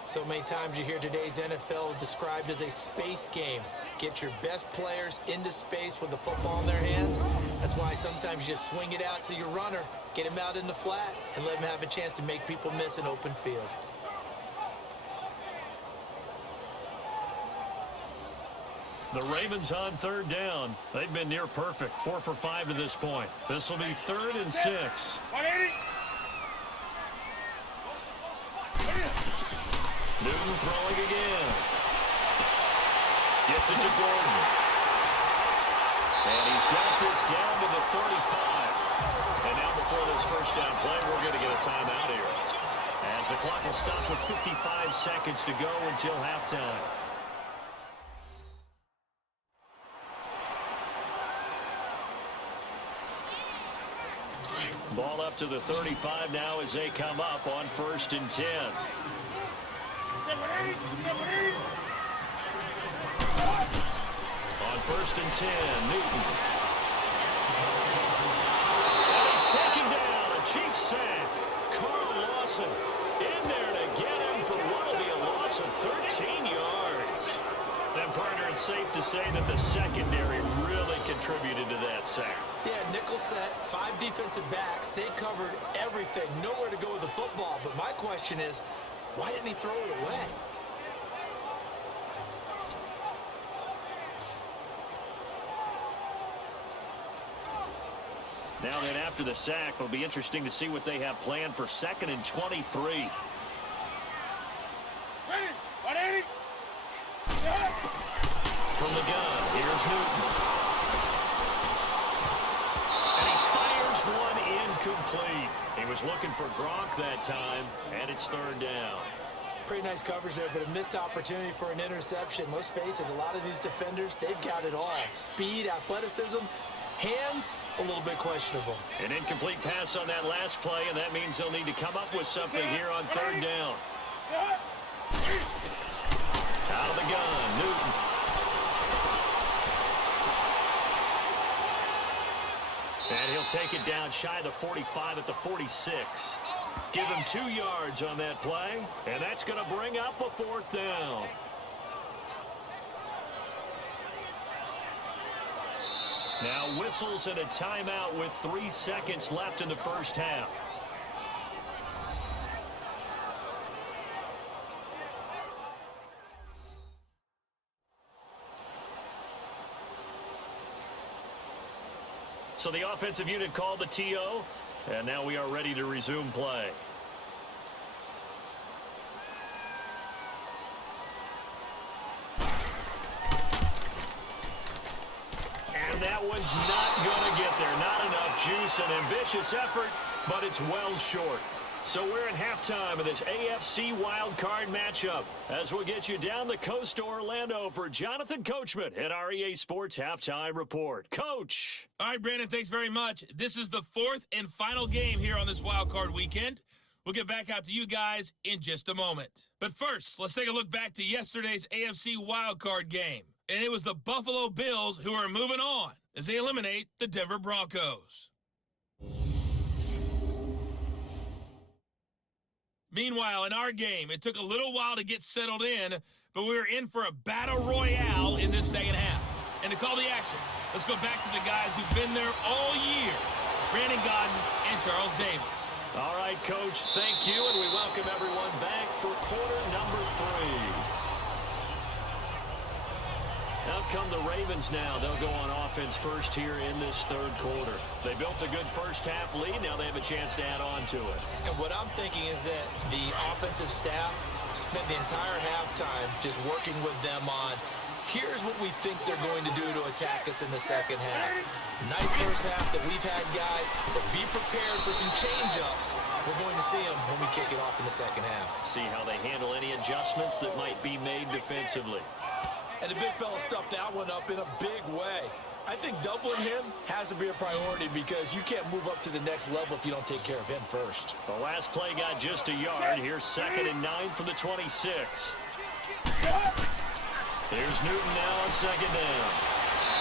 So many times you hear today's NFL described as a space game. Get your best players into space with the football in their hands. That's why sometimes you just swing it out to your runner, get him out in the flat, and let him have a chance to make people miss an open field. The Ravens on 3rd down. They've been near perfect, 4 for 5 to this point. This will be 3rd and 6. Newton throwing again. Gets it to Gordon. And he's got this down to the 35. And now before this first down play, we're going to get a timeout here, as the clock will stop with 55 seconds to go until halftime. Ball up to the 35 now as they come up on 1st and 10. On 1st and 10, Newton. And he's taken down. A Chiefs sack. Carl Lawson in there to get him for what will be a loss of 13 yards. And, partner, it's safe to say that the secondary really contributed to that sack. Yeah, nickel set, 5 defensive backs. They covered everything. Nowhere to go with the football. But my question is, why didn't he throw it away? Now then, after the sack, it'll be interesting to see what they have planned for 2nd and 23. From the gun, here's Newton. And he fires one incomplete. He was looking for Gronk that time, and it's 3rd down. Pretty nice coverage there, but a missed opportunity for an interception. Let's face it, a lot of these defenders, they've got it all. Speed, athleticism, hands, a little bit questionable. An incomplete pass on that last play, and that means they'll need to come up with something here on 3rd down. Out of the gun, Newton. And he'll take it down shy of the 45 at the 46. Give him 2 yards on that play, and that's going to bring up a 4th down. Now whistles and a timeout with 3 seconds left in the first half. So the offensive unit called the TO, and now we are ready to resume play. And that one's not going to get there. Not enough juice, an ambitious effort, but it's well short. So we're in halftime of this AFC Wildcard matchup as we'll get you down the coast to Orlando for Jonathan Coachman at our EA Sports Halftime Report. Coach! All right, Brandon, thanks very much. This is the 4th and final game here on this Wildcard weekend. We'll get back out to you guys in just a moment. But first, let's take a look back to yesterday's AFC Wildcard game. And it was the Buffalo Bills who are moving on as they eliminate the Denver Broncos. Meanwhile, in our game, it took a little while to get settled in, but we were in for a battle royale in this second half. And to call the action, let's go back to the guys who've been there all year, Brandon Godden and Charles Davis. All right, Coach, thank you, and we welcome everyone back for quarter number 3. Out come the Ravens now. They'll go on offense first here in this third quarter. They built a good first half lead. Now they have a chance to add on to it. And what I'm thinking is that the offensive staff spent the entire halftime just working with them on, here's what we think they're going to do to attack us in the second half. Nice first half that we've had, guys, but be prepared for some change-ups. We're going to see them when we kick it off in the second half. See how they handle any adjustments that might be made defensively. And the big fella stuffed that one up in a big way. I think doubling him has to be a priority because you can't move up to the next level if you don't take care of him first. The last play got just a yard. Here's 2nd and 9 from the 26. Here's Newton now on 2nd down.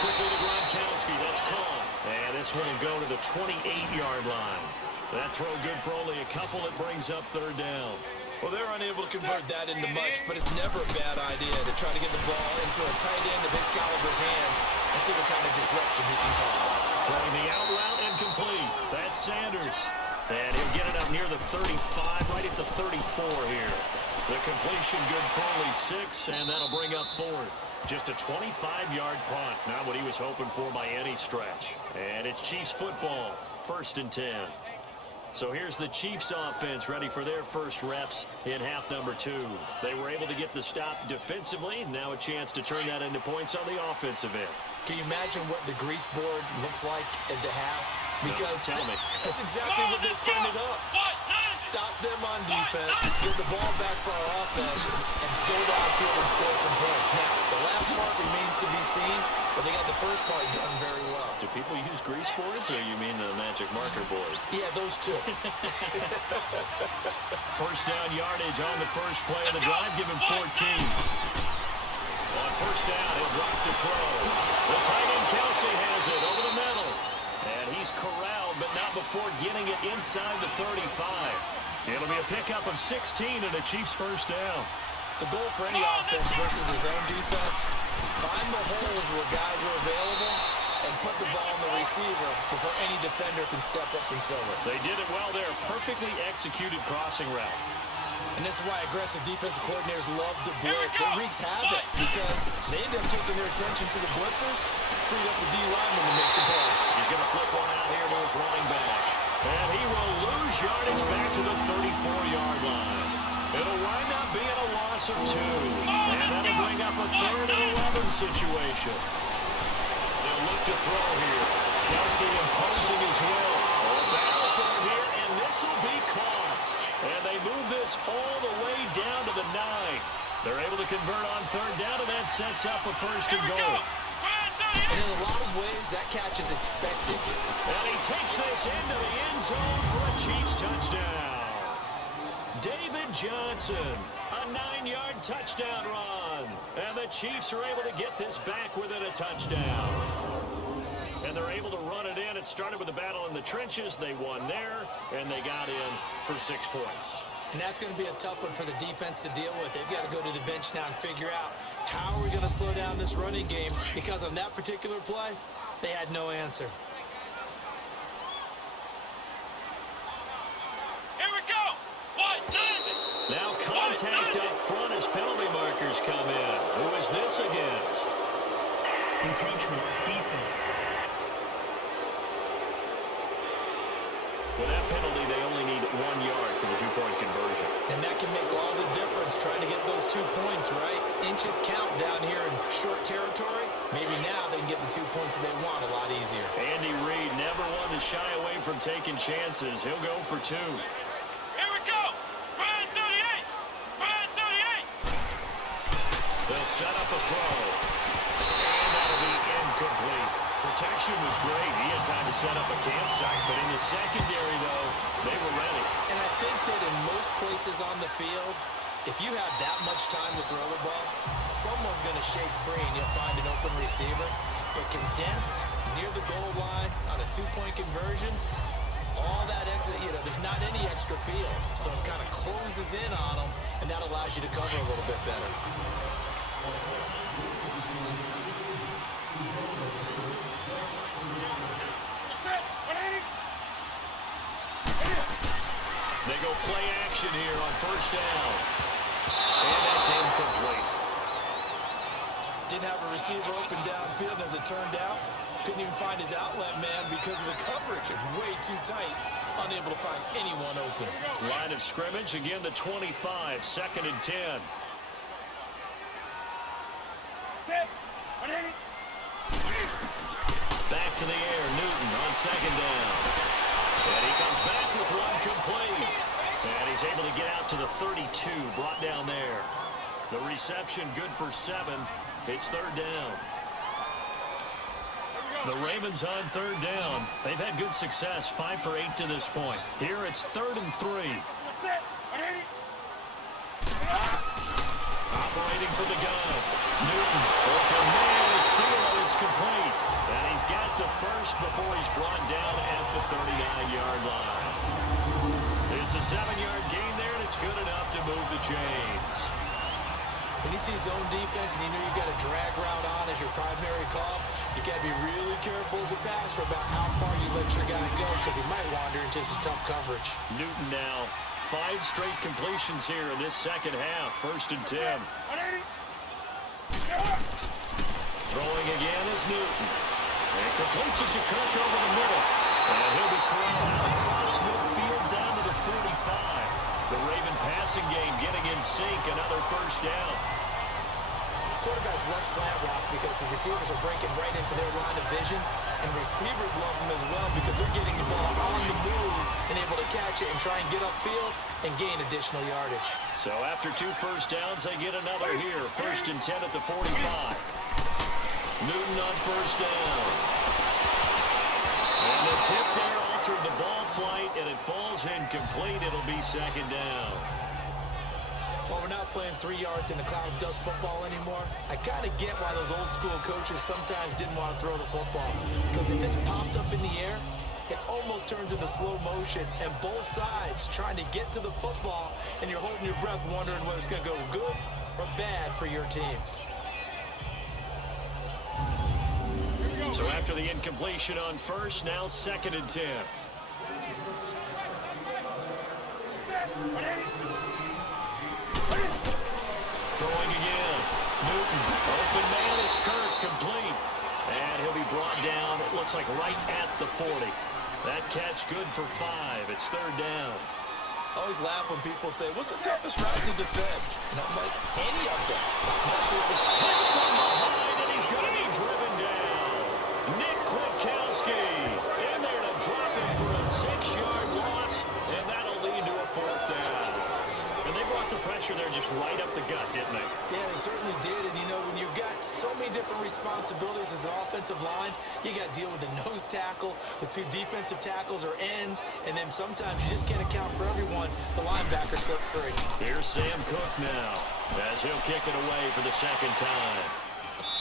Quickly to Gronkowski. That's caught. And this one will go to the 28-yard line. That throw good for only a couple. It brings up 3rd down. Well, they're unable to convert that into much, but it's never a bad idea to try to get the ball into a tight end of his caliber's hands and see what kind of disruption he can cause. Throwing the out route incomplete. That's Sanders. And he'll get it up near the 35, right at the 34 here. The completion good for only 6, and that'll bring up 4th. Just a 25-yard punt. Not what he was hoping for by any stretch. And it's Chiefs football. 1st and 10. So here's the Chiefs offense ready for their first reps in half number 2. They were able to get the stop defensively. Now a chance to turn that into points on the offensive end. Can you imagine what the grease board looks like at the half? Because no, tell me. That's exactly what they printed up. Stop them on defense, get the ball back for our offense, and go downfield and score some points. Now, the last part remains to be seen, but they got the first part done very well. Do people use grease boards, or you mean the magic marker board? Yeah, those two. First down yardage on the first play of the drive. Give him 14. On first down, he'll drop to throw. The tight end Kelsey has it over the middle. And he's corralled, but not before getting it inside the 35. It'll be a pickup of 16 and a Chiefs first down. The goal for any offense versus his own defense, find the holes where guys are available and put the ball on the receiver before any defender can step up and fill it. They did it well there. Perfectly executed crossing route. And this is why aggressive defensive coordinators love to blitz. It wreaks havoc because they end up taking their attention to the blitzers, freed up the D lineman to make the play. He's going to flip one out here to his running back. And he will lose yardage back to the 34-yard line. It'll wind up being a loss of 2. And that'll bring up a 3rd and 11 situation. They'll look to throw here. Kelsey imposing his will. A battle for it here, and this will be caught. And they move this all the way down to the 9. They're able to convert on 3rd down, and that sets up a 1st and goal. And in a lot of ways, that catch is expected. And he takes this into the end zone for a Chiefs touchdown. David Johnson, a 9-yard touchdown run. And the Chiefs are able to get this back within a touchdown. And they're able to run it in. It started with a battle in the trenches. They won there, and they got in for 6 points. And that's going to be a tough one for the defense to deal with. They've got to go to the bench now and figure out how are we going to slow down this running game, because on that particular play, they had no answer. Here we go. Now contact up front as penalty markers come in. Who is this against? Encroachment, defense. With that penalty, they only need 1 yard for the 2-point conversion. And that can make all the difference trying to get those 2 points, right? Inches count down here in short territory. Maybe now they can get the 2 points that they want a lot easier. Andy Reid never one to shy away from taking chances. He'll go for 2. Here we go. Ryan 38. Ryan 38. They'll set up a throw. And that'll be incomplete. Protection was great. He had time to set up a campsite, but in the secondary, though, they were ready. And I think that in most places on the field, if you have that much time to throw the ball, someone's going to shake free and you'll find an open receiver. But condensed near the goal line on a two-point conversion, all that exit, there's not any extra field. So it kind of closes in on them, and that allows you to cover a little bit better. They go play action here on first down. And that's incomplete. Didn't have a receiver open downfield, and as it turned out, couldn't even find his outlet man because of the coverage. It's way too tight, unable to find anyone open. Line of scrimmage, again the 25, 2nd and 10. Back to the air, Newton on 2nd down. And he comes back with one complete. And he's able to get out to the 32, brought down there. The reception good for 7. It's 3rd down. The Ravens on 3rd down. They've had good success, 5 for 8 to this point. Here it's 3rd and 3. Operating from the gun. Newton, open man, his field is complete. And he's got the first before he's brought down at the 39-yard line. It's a 7-yard gain there, and it's good enough to move the chains. When you see zone defense and you know you've got a drag route on as your primary call, you got to be really careful as a passer about how far you let your guy go because he might wander into some tough coverage. Newton now, 5 straight completions here in this second half. 1st and 10. Throwing again is Newton. And completes it to Kirk over the middle. And he'll be corralled out across midfield down to the 45. The Raven passing game getting in sync. Another 1st down. Quarterbacks love slant routes because the receivers are breaking right into their line of vision, and receivers love them as well because they're getting the ball on the move and able to catch it and try and get upfield and gain additional yardage. So after 2 first downs, they get another here. 1st and 10 at the 45. Newton on 1st down. And the tip there altered the ball flight, and it falls incomplete. It'll be 2nd down. Well, we're not playing 3 yards in a cloud of dust football anymore. I kind of get why those old school coaches sometimes didn't want to throw the football. Because if it's popped up in the air, it almost turns into slow motion. And both sides trying to get to the football, and you're holding your breath wondering whether it's going to go good or bad for your team. So after the incompletion on 1st, now 2nd and 10. Throwing again. Newton. Open man is Kirk, complete. And he'll be brought down, it looks like right at the 40. That catch good for 5. It's 3rd down. I always laugh when people say, what's the toughest route to defend? And I'm like, any of them. Especially with Hit from behind, and he's going to be driven down. Nick Kwiatkowski in there to drop him for a 6-yard loss, and that'll lead to a 4th down. And they brought the pressure there just right up the gut, didn't they? Yeah, they certainly did. And, when you've got so many different responsibilities as an offensive line, you got to deal with the nose tackle, the 2 defensive tackles or ends, and then sometimes you just can't account for everyone. The linebacker slipped free. Here's Sam Cook now as he'll kick it away for the 2nd time.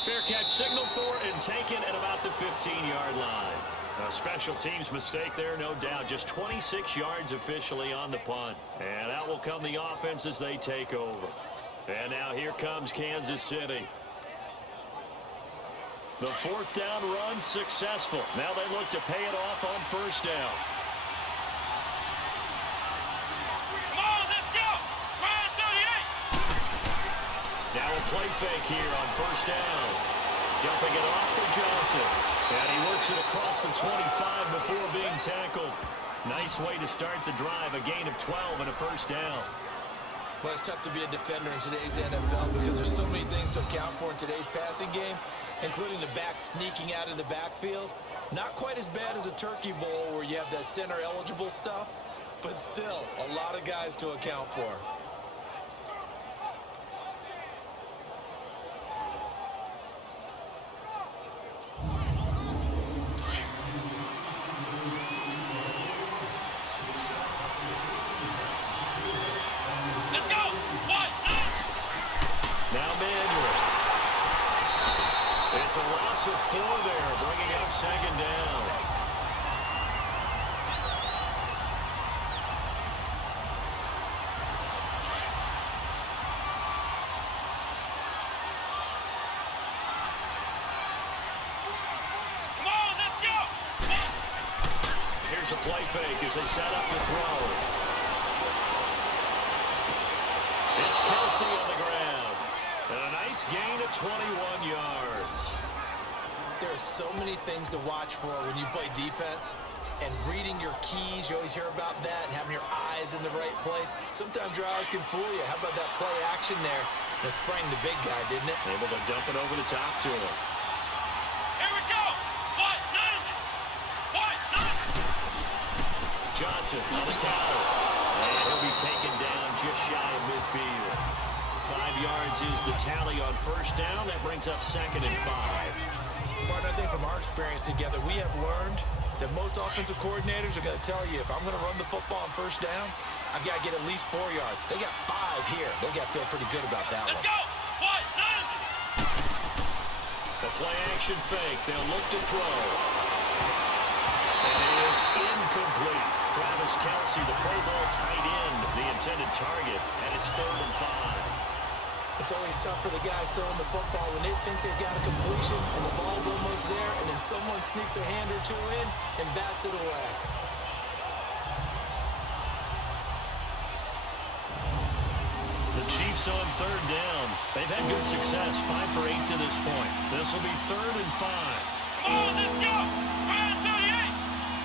Fair catch signaled for and taken at about the 15-yard line. A special teams mistake there, no doubt. Just 26 yards officially on the punt. And out will come the offense as they take over. And now here comes Kansas City. The 4th down run successful. Now they look to pay it off on 1st down. Come on, let's go. Ryan 38. Now a play fake here on 1st down. Dumping it off for Johnson. And he works it across the 25 before being tackled. Nice way to start the drive. A gain of 12 and a 1st down. Well, it's tough to be a defender in today's NFL because there's so many things to account for in today's passing game, including the back sneaking out of the backfield. Not quite as bad as a turkey bowl where you have that center eligible stuff, but still a lot of guys to account for. Let's go. 1, Here's a play fake as they set up to throw. It's Kelsey on the ground. And a nice gain of 21 yards. There are so many things to watch for when you play defense. And reading your keys, you always hear about that, and having your eyes in the right place. Sometimes your eyes can fool you. How about that play action there? And it sprang the big guy, didn't it? Able to dump it over the top to him. Here we go. What? None. What? None. Johnson on the counter. And he'll be taken down just shy of midfield. 5 yards is the tally on first down. That brings up 2nd and 5. Partner, I think from our experience together, we have learned that most offensive coordinators are going to tell you, if I'm going to run the football on first down, I've got to get at least 4 yards. They got 5 here. They got to feel pretty good about that Let's one. go. What? None. The play action fake. They'll look to throw. And it is incomplete. Travis Kelsey, the Pro Bowl tight end, the intended target, and it's 3rd and 5. It's always tough for the guys throwing the football when they think they've got a completion and the ball's almost there, and then someone sneaks a hand or two in and bats it away. The Chiefs on 3rd down. They've had good success, 5 for 8 to this point. This will be 3rd and 5. Come on, let's go. Ryan 38.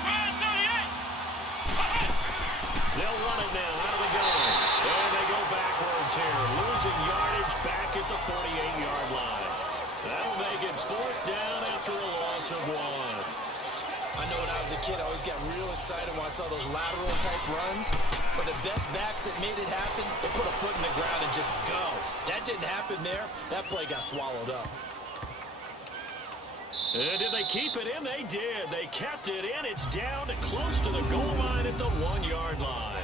Ryan 38. They'll run it now out of the gun. And they go backwards here, losing yardage back at the 48-yard line. That'll make it 4th down after a loss of 1. I know when I was a kid, I always got real excited when I saw those lateral-type runs. But the best backs that made it happen, they put a foot in the ground and just go. That didn't happen there. That play got swallowed up. And did they keep it in? They did. They kept it in. It's down to close to the goal line at the 1-yard line.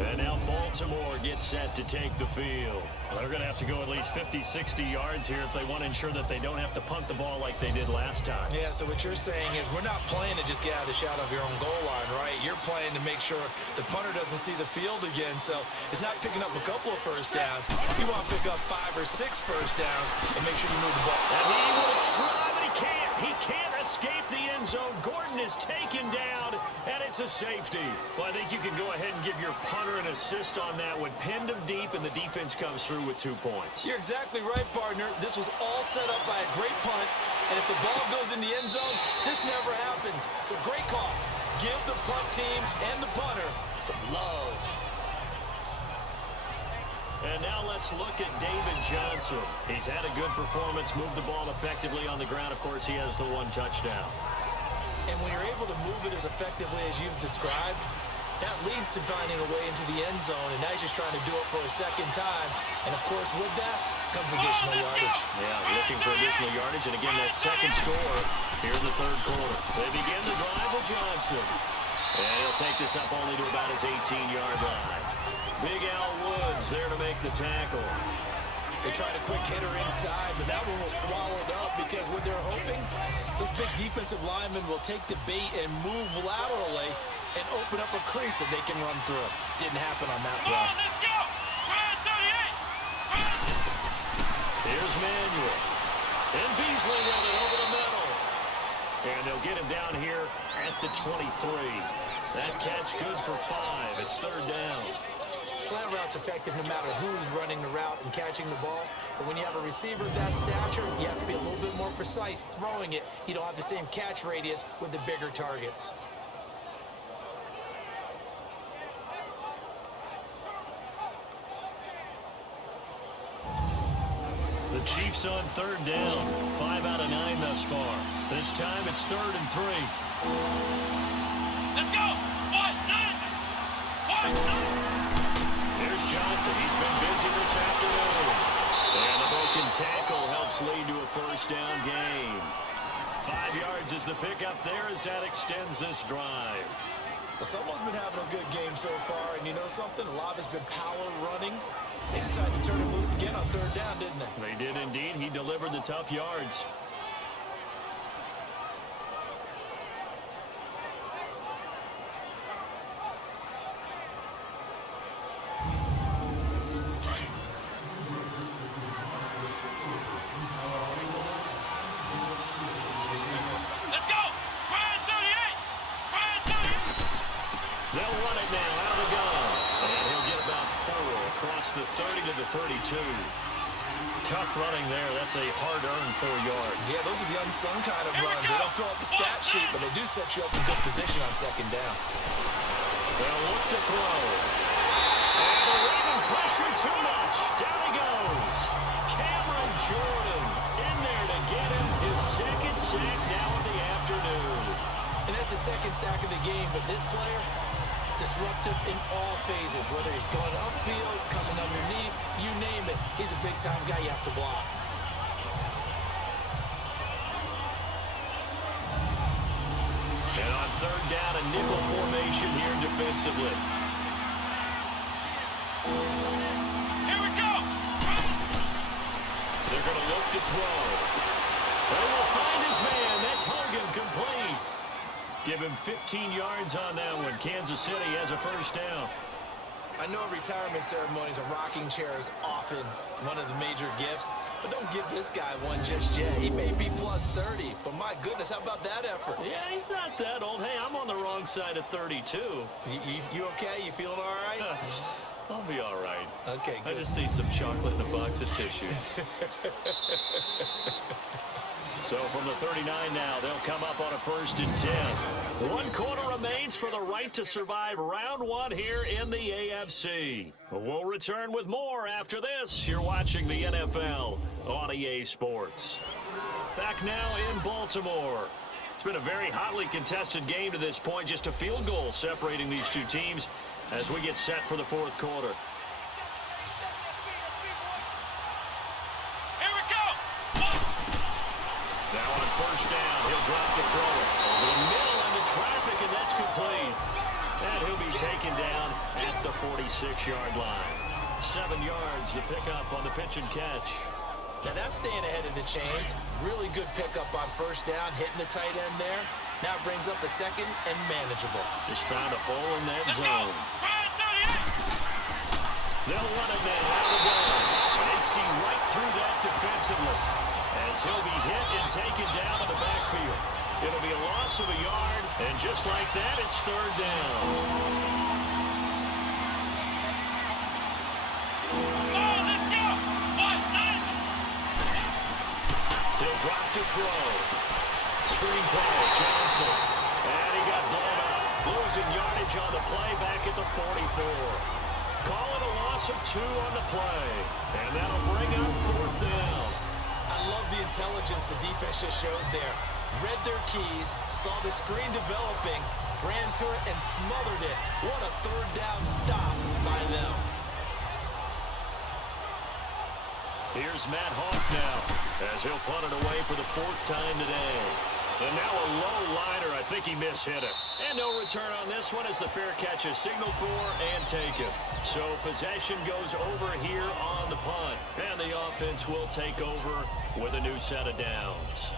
And now Baltimore gets set to take the field. They're going to have to go at least 50, 60 yards here if they want to ensure that they don't have to punt the ball like they did last time. Yeah, so what you're saying is we're not playing to just get out of the shadow of your own goal line, right? You're playing to make sure the punter doesn't see the field again. So it's not picking up a couple of first downs. You want to pick up 5 or 6 first downs and make sure you move the ball. And he will try, but he can't. He can't escape the end zone. Gordon is taken down, and it's a safety. Well, I think you can go ahead and give your punter an assist on that one. Pinned him deep, and the defense comes through with 2 points. You're exactly right, partner. This was all set up by a great punt, and if the ball goes in the end zone, this never happens. So great call. Give the punt team and the punter some love. And now let's look at David Johnson. He's had a good performance, moved the ball effectively on the ground. Of course, he has the 1 touchdown. And when you're able to move it as effectively as you've described, that leads to finding a way into the end zone, and now he's just trying to do it for a second time. And, of course, with that comes additional yardage. Yeah, looking for additional yardage, and again, that second score here in the 3rd quarter. They begin the drive with Johnson. And he'll take this up only to about his 18-yard line. Big Al Woods there to make the tackle. They tried a quick hitter inside, but that one was swallowed up because what they're hoping, those big defensive linemen will take the bait and move laterally and open up a crease that they can run through. Didn't happen on that Come play. on, let's go. Ryan 38. Here's Manuel. And Beasley with it over the middle. And they'll get him down here at the 23. That catch good for 5. It's 3rd down. Slant route's effective no matter who's running the route and catching the ball. But when you have a receiver of that stature, you have to be a little bit more precise throwing it. You don't have the same catch radius with the bigger targets. The Chiefs on 3rd down. 5 out of 9 thus far. This time it's 3rd and 3. Let's go. What? None. What? None. Here's Johnson. He's been busy this afternoon. And the broken tackle helps lead to a 1st down gain. 5 yards is the pickup there as that extends this drive. Well, someone's been having a good game so far, and you know something? A lot of it's been power running. They decided to turn him loose again on 3rd down, didn't they? They did indeed. He delivered the tough yards. 32. Tough running there. That's a hard-earned 4 yards. Yeah, those are the unsung kind of runs. They don't fill up the stat sheet, but they do set you up in good position on second down. They'll look to throw. And the Raven pressure too much. Down he goes. Cameron Jordan in there to get him his second sack now in the afternoon. And that's the second sack of the game, but this player, disruptive in all phases, whether he's going upfield, coming underneath, you name it. He's a big-time guy you have to block. And on third down, a nickel formation here defensively. Here we go. They're going to look to throw. They will find his man. That's Hogan, complete. Give him 15 yards on that one. Kansas City has a first down. I know retirement ceremonies, a rocking chair is often one of the major gifts, but don't give this guy one just yet. He may be plus 30, but my goodness, how about that effort? Yeah, he's not that old. Hey, I'm on the wrong side of 32. You okay? You feeling all right? I'll be all right. Okay, good. I just need some chocolate and a box of tissues. So from the 39 now, they'll come up on a 1st and 10. 1 quarter remains for the right to survive round 1 here in the AFC. We'll return with more after this. You're watching the NFL on EA Sports. Back now in Baltimore. It's been a very hotly contested game to this point. Just a field goal separating these two teams as we get set for the 4th quarter. Now on 1st down, he'll drop the throw. Over the middle into traffic, and that's complete. And he'll be taken down at the 46-yard line. 7 yards, the pickup on the pitch and catch. Now that's staying ahead of the chains. Really good pickup on 1st down, hitting the tight end there. Now it brings up a 2nd and manageable. Just found a hole in that zone. They'll run it now out of the gun. They see right through that defensively, as he'll be hit and taken down in the backfield. It'll be a loss of a yard, and just like that, it's 3rd down. He'll drop to throw. Screen play, Johnson. And he got blown up. Losing yardage on the play back at the 44. Call it a loss of 2 on the play. And that'll bring up 4th down. I love the intelligence the defense just showed there. Read their keys, saw the screen developing, ran to it, and smothered it. What a 3rd down stop by them. Here's Matt Hawk now, as he'll punt it away for the 4th time today. And now a low liner. I think he mishit it. And no return on this one as the fair catch is signaled for and taken. So possession goes over here on the punt. And the offense will take over with a new set of downs.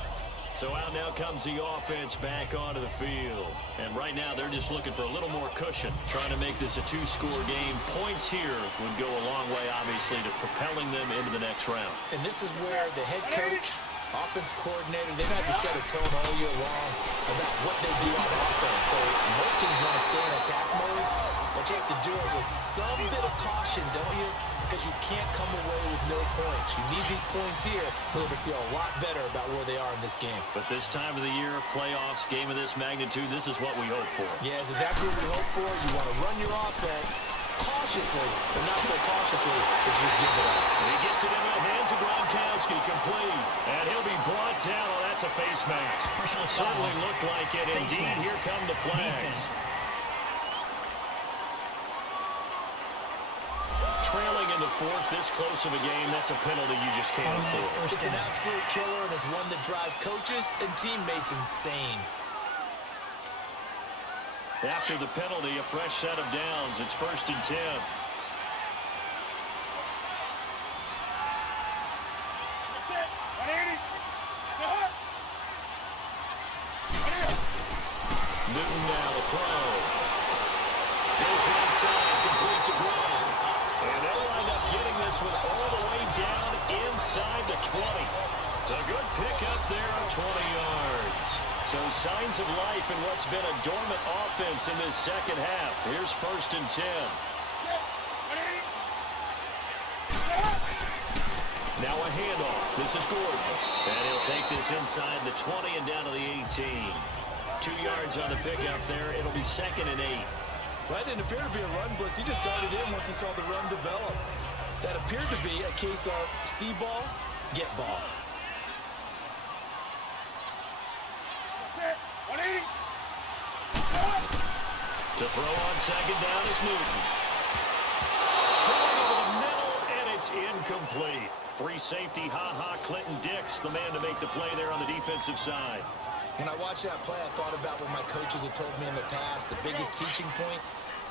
So out now comes the offense back onto the field. And right now they're just looking for a little more cushion, trying to make this a 2-score game. Points here would go a long way, obviously, to propelling them into the next round. And this is where the head coach, offensive coordinator, they've had to set a tone all year long about what they do on offense. So most teams want to stay in attack mode, but you have to do it with some bit of caution, don't you? Because you can't come away with no points. You need these points here in order to feel a lot better about where they are in this game. But this time of the year, playoffs, game of this magnitude, this is what we hope for. Yeah, it's exactly what we hope for. You want to run your offense cautiously, but not so cautiously that you just give it up. And he gets it into the hands of Gronkowski, complete. And he'll be brought down. Oh, that's a face mask. Certainly looked like it. Indeed, here come the flags. Defense. Trailing in the 4th, this close of a game, that's a penalty you just can't afford. It's an absolute killer, and it's one that drives coaches and teammates insane. After the penalty, a fresh set of downs. It's 1st and 10. Newton now to throw. Goes right side, complete to Brown. And they'll wind up getting this one all the way down inside the 20. A good pickup there of 20 yards. So signs of life in what's been a dormant offense in this second half. Here's 1st and 10. Now a handoff. This is Gordon. And he'll take this inside the 20 and down to the 18. 2 yards on the pickup there. It'll be 2nd and 8. Well, that didn't appear to be a run blitz. He just started in once he saw the run develop. That appeared to be a case of see ball, get ball. That's it. 180. To throw on 2nd down is Newton. Throwing over the middle, and it's incomplete. Free safety, Clinton Dix, the man to make the play there on the defensive side. When I watched that play, I thought about what my coaches had told me in the past. The biggest teaching point,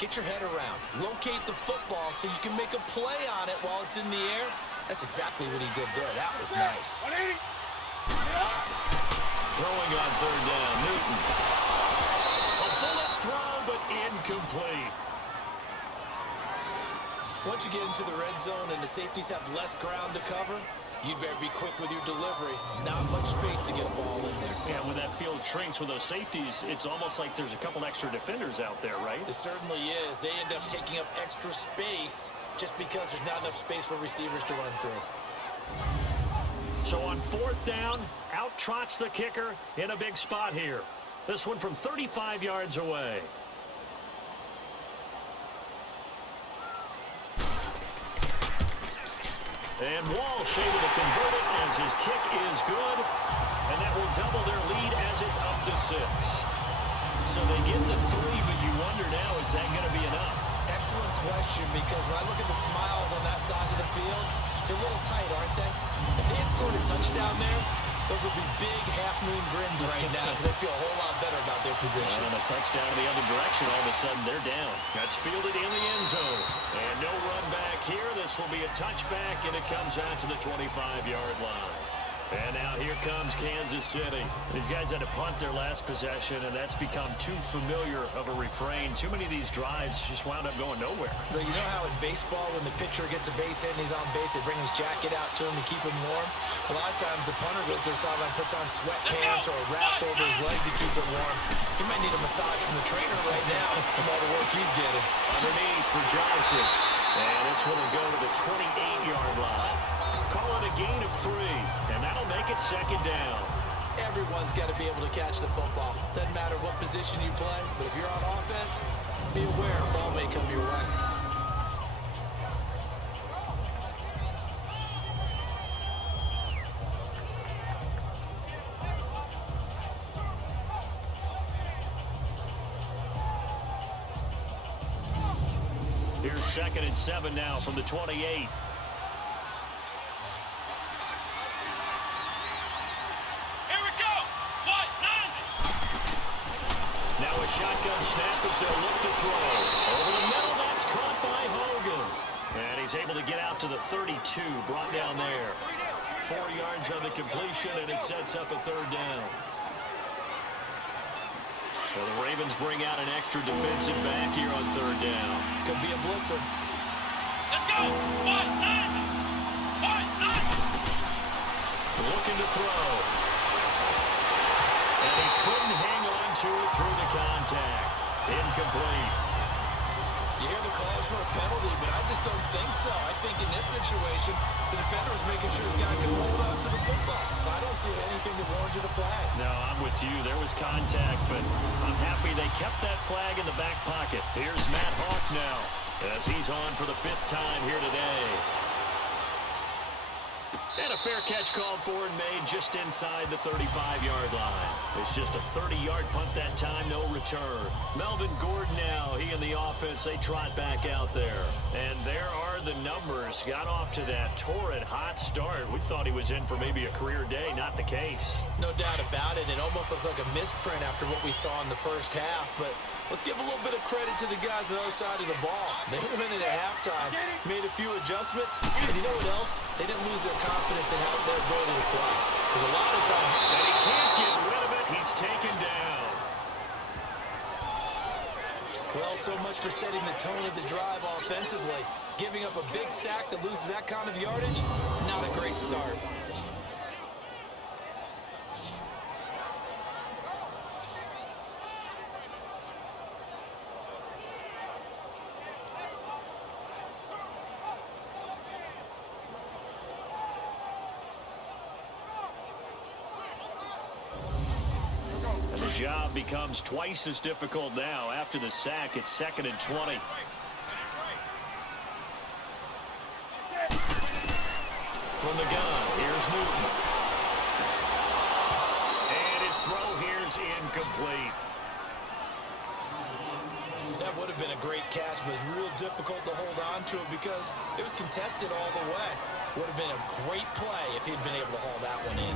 get your head around. Locate the football so you can make a play on it while it's in the air. That's exactly what he did there. That was nice. 180. Throwing on 3rd down, Newton. A bullet throw, but incomplete. Once you get into the red zone and the safeties have less ground to cover, you'd better be quick with your delivery. Not much space to get a ball in there. Yeah, when that field shrinks with those safeties, it's almost like there's a couple extra defenders out there, right? It certainly is. They end up taking up extra space just because there's not enough space for receivers to run through. So on 4th down, out trots the kicker in a big spot here. This one from 35 yards away. And Walsh able to convert it as his kick is good. And that will double their lead as it's up to 6. So they get the 3, but you wonder now, is that going to be enough? Excellent question, because when I look at the smiles on that side of the field, they're a little tight, aren't they? If they had scored a touchdown there, those would be big half-moon grins right now because they feel a whole lot better about their position. And a touchdown in the other direction, all of a sudden they're down. That's fielded in the end zone. And no run back here. This will be a touchback, and it comes out to the 25-yard line. And now here comes Kansas City. These guys had to punt their last possession, and that's become too familiar of a refrain. Too many of these drives just wound up going nowhere. But you know how in baseball, when the pitcher gets a base hit and he's on base, they bring his jacket out to him to keep him warm? A lot of times the punter goes to the sideline, puts on sweatpants or a wrap over his leg to keep it warm. He might need a massage from the trainer right now from all the work he's getting. Underneath for Johnson. And this one will go to the 28-yard line. Call it a gain of 3, and that'll make it 2nd down. Everyone's got to be able to catch the football. Doesn't matter what position you play, but if you're on offense, be aware a ball may come your way. Here's 2nd and 7 now from the 28. Now a shotgun snap as they'll look to throw. Over the middle, that's caught by Hogan. And he's able to get out to the 32, brought down there. 4 yards on the completion, and it sets up a 3rd down. So the Ravens bring out an extra defensive back here on 3rd down. Could be a blitzer. Let's go. 1-9. Looking to throw. And he couldn't hang on to it through the contact. Incomplete. You hear the calls for a penalty, but I just don't think so. I think in this situation, the defender was making sure his guy could hold on to the football. So I don't see anything that warranted a flag. No, I'm with you. There was contact, but I'm happy they kept that flag in the back pocket. Here's Matt Hawk now, as he's on for the 5th time here today. And a fair catch called for and made just inside the 35-yard line. It's just a 30-yard punt that time, no return. Melvin Gordon now, he and the offense, they trot back out there. And there are the numbers. Got off to that torrid hot start. We thought he was in for maybe a career day. Not the case. No doubt about it. It almost looks like a misprint after what we saw in the first half. But let's give a little bit of credit to the guys on the other side of the ball. They went in at halftime, made a few adjustments, and you know what else? They didn't lose their confidence in how their ability to play. Because a lot of times, and he can't get rid of it. He's taken down. Well, so much for setting the tone of the drive offensively. Giving up a big sack that loses that kind of yardage, not a great start. job becomes twice as difficult now. After the sack, it's 2nd and 20. From the gun, here's Newton. And his throw here's incomplete. That would have been a great catch, but it's real difficult to hold on to it because it was contested all the way. Would have been a great play if he'd been able to haul that one in.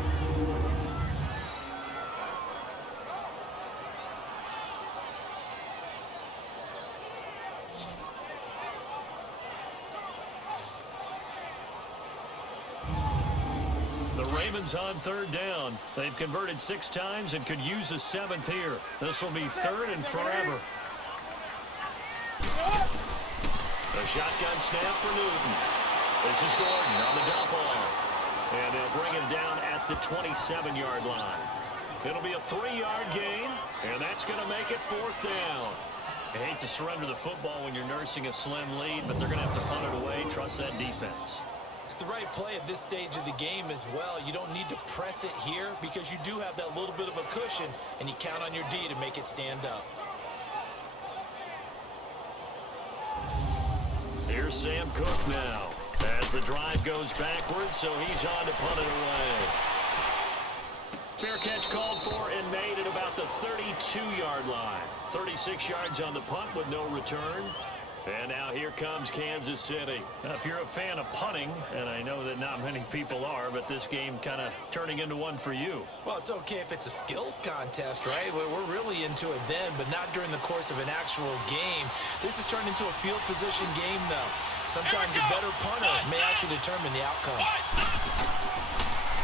On 3rd down. They've converted 6 times and could use a 7th here. This will be 3rd and forever. A shotgun snap for Newton. This is Gordon on the dump off. And they'll bring him down at the 27-yard line. It'll be a 3-yard gain, and that's going to make it 4th down. I hate to surrender the football when you're nursing a slim lead, but they're going to have to punt it away. Trust that defense. It's the right play at this stage of the game as well. You don't need to press it here because you do have that little bit of a cushion, and you count on your D to make it stand up. Here's Sam Cook now as the drive goes backwards, so he's on to punt it away. Fair catch called for and made at about the 32-yard line. 36 yards on the punt with no return. And now here comes Kansas City. Now, if you're a fan of punting, and I know that not many people are, but this game kind of turning into one for you. Well, it's okay if it's a skills contest, right? We're really into it then, but not during the course of an actual game. This has turned into a field position game, though. Sometimes a better punter may actually determine the outcome.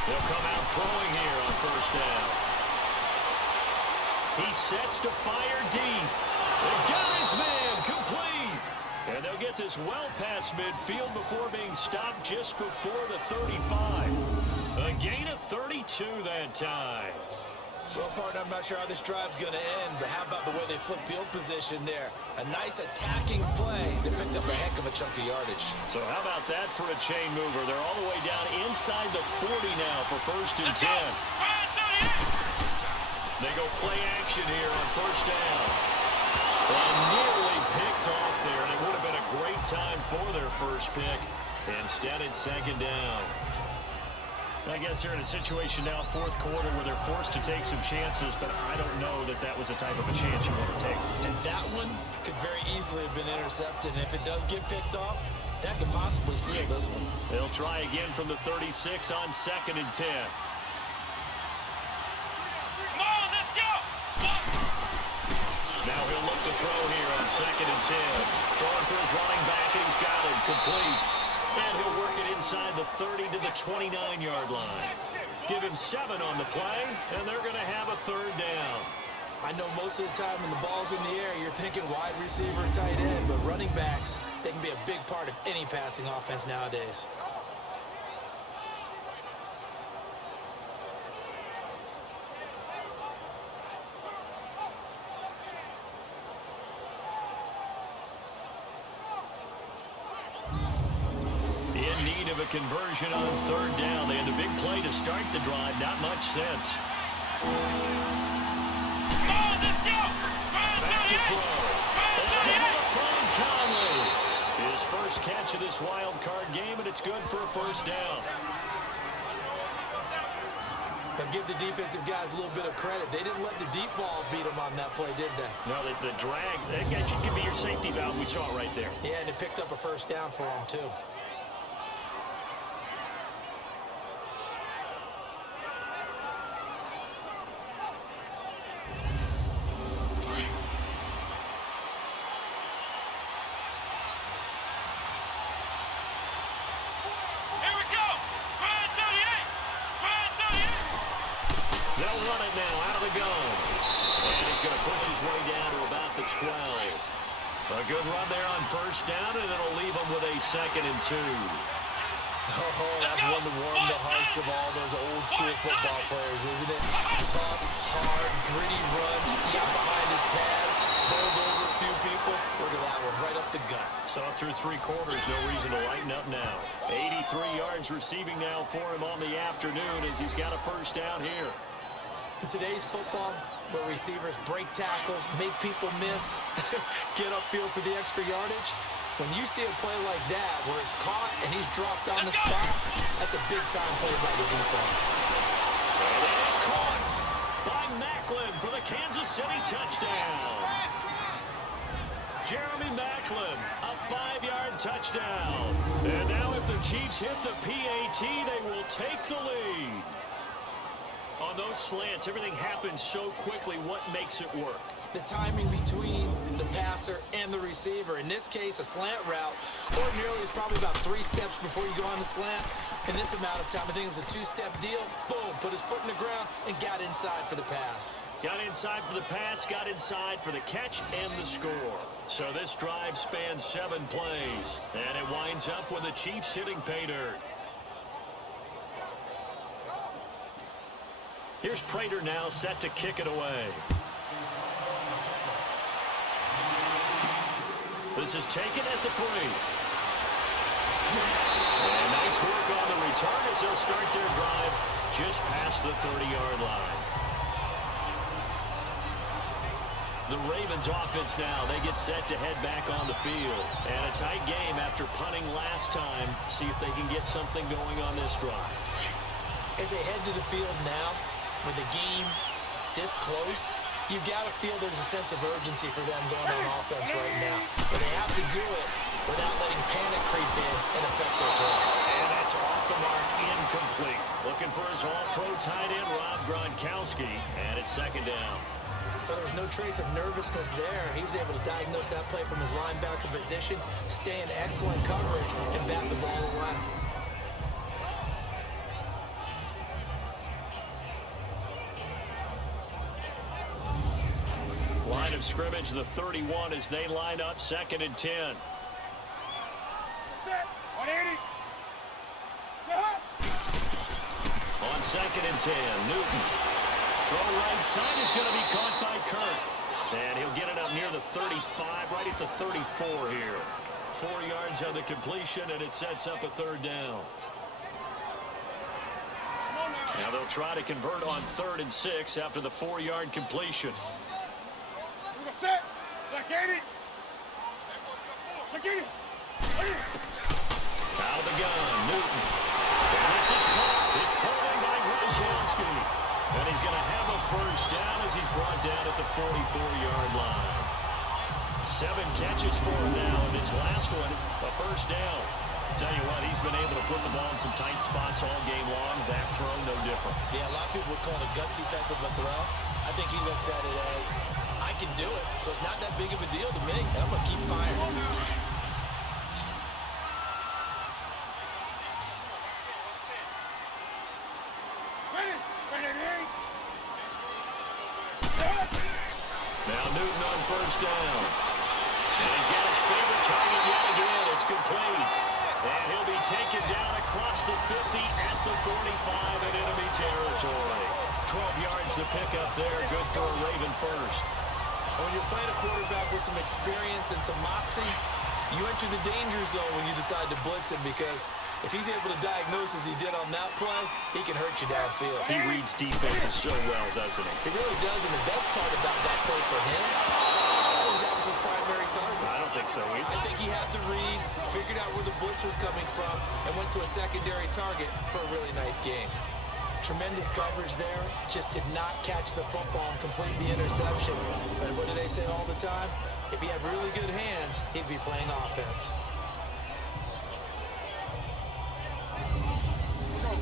They'll come out throwing here on 1st down. He sets to fire deep. The guy's man complete. And they'll get this well past midfield before being stopped just before the 35. A gain of 32 that time. Well, partner, I'm not sure how this drive's going to end, but how about the way they flip field position there? A nice attacking play that picked up a heck of a chunk of yardage. So how about that for a chain mover? They're all the way down inside the 40 now for 1st and 10. They go play action here on 1st down. And nearly picked off there, and it would have been a great time for their first pick. Instead, it's 2nd down. I guess they're in a situation now, 4th quarter, where they're forced to take some chances, but I don't know that that was a type of a chance you want to take. And that one could very easily have been intercepted, and if it does get picked off, that could possibly seal this one. They'll try again from the 36 on 2nd and 10. Now he'll look to throw here on 2nd and 10. Throwing for his running back, and he's got it complete. And he'll work it inside the 30 to the 29-yard line. Give him 7 on the play, and they're going to have a 3rd down. I know most of the time when the ball's in the air, you're thinking wide receiver, tight end, but running backs, they can be a big part of any passing offense nowadays. Of a conversion on 3rd down. They had a big play to start the drive. Not much sense. Back to throw. From Conley. His first catch of this wild card game, and it's good for a 1st down. But give the defensive guys a little bit of credit. They didn't let the deep ball beat them on that play, did they? No, the drag, that could be your safety valve. We saw it right there. Yeah, and it picked up a 1st down for them, too. A good run there on 1st down, and it'll leave them with a 2nd and 2. Oh, that's one to warm the hearts of all those old school football players, isn't it? Tough, hard, gritty run. He got behind his pads, bowled over a few people. Look at that one, right up the gut. Saw it through 3 quarters, no reason to lighten up now. 83 yards receiving now for him on the afternoon as he's got a 1st down here. In today's football, where receivers break tackles, make people miss, get upfield for the extra yardage, when you see a play like that where it's caught and he's dropped on the spot, that's a big-time play by the defense. And it is caught by Macklin for the Kansas City touchdown. Jeremy Macklin, a 5-yard touchdown. And now if the Chiefs hit the PAT, they will take the lead. On those slants, everything happens so quickly. What makes it work? The timing between the passer and the receiver. In this case, a slant route ordinarily is probably about 3 steps before you go on the slant. In this amount of time, I think it was a 2-step deal. Boom, put his foot in the ground and got inside for the pass. Got inside for the pass, got inside for the catch and the score. So this drive spans 7 plays, and it winds up with the Chiefs hitting pay dirt. Here's Prater now set to kick it away. This is taken at the 3. And nice work on the return as they'll start their drive just past the 30-yard line. The Ravens offense now, they get set to head back on the field. And a tight game after punting last time. See if they can get something going on this drive. As they head to the field now, with the game this close, you've got to feel there's a sense of urgency for them going on offense right now. But they have to do it without letting panic creep in and affect their play. And that's off the mark, incomplete. Looking for his all-pro tight end, Rob Gronkowski, and it's 2nd down. But there was no trace of nervousness there. He was able to diagnose that play from his linebacker position, stay in excellent coverage, and bat the ball away. Line of scrimmage, the 31, as they line up 2nd and 10. On 2nd and 10, Newton. Throw right side is going to be caught by Kirk. And he'll get it up near the 35, right at the 34 here. 4 yards on the completion, and it sets up a 3rd down. Now they'll try to convert on 3rd and 6 after the 4-yard completion. Out of the gun, Newton. And this is caught. It's pulled in by Gronkowski. And he's going to have a 1st down as he's brought down at the 44-yard line. 7 catches for him now, and his last one, a 1st down. Tell you what, he's been able to put the ball in some tight spots all game long. That throw, no different. Yeah, a lot of people would call it a gutsy type of a throw. I think he looks at it as, I can do it, so it's not that big of a deal to me, and I'm going to keep firing. Now Newton on 1st down. And he's got his favorite target yet again. It's complete. And he'll be taken down across the 50 at the 45 in enemy territory. 12 yards to pick up there. Good for a Raven 1st. When you're playing a quarterback with some experience and some moxie, you enter the danger zone when you decide to blitz him, because if he's able to diagnose as he did on that play, he can hurt you downfield. He reads defenses so well, doesn't he? He really does, and the best part about that play for him, I think that was his primary target. I don't think so either. I think he had the read, figured out where the blitz was coming from, and went to a secondary target for a really nice game. Tremendous coverage there, just did not catch the football and complete the interception. But what do they say all the time? If he had really good hands, he'd be playing offense.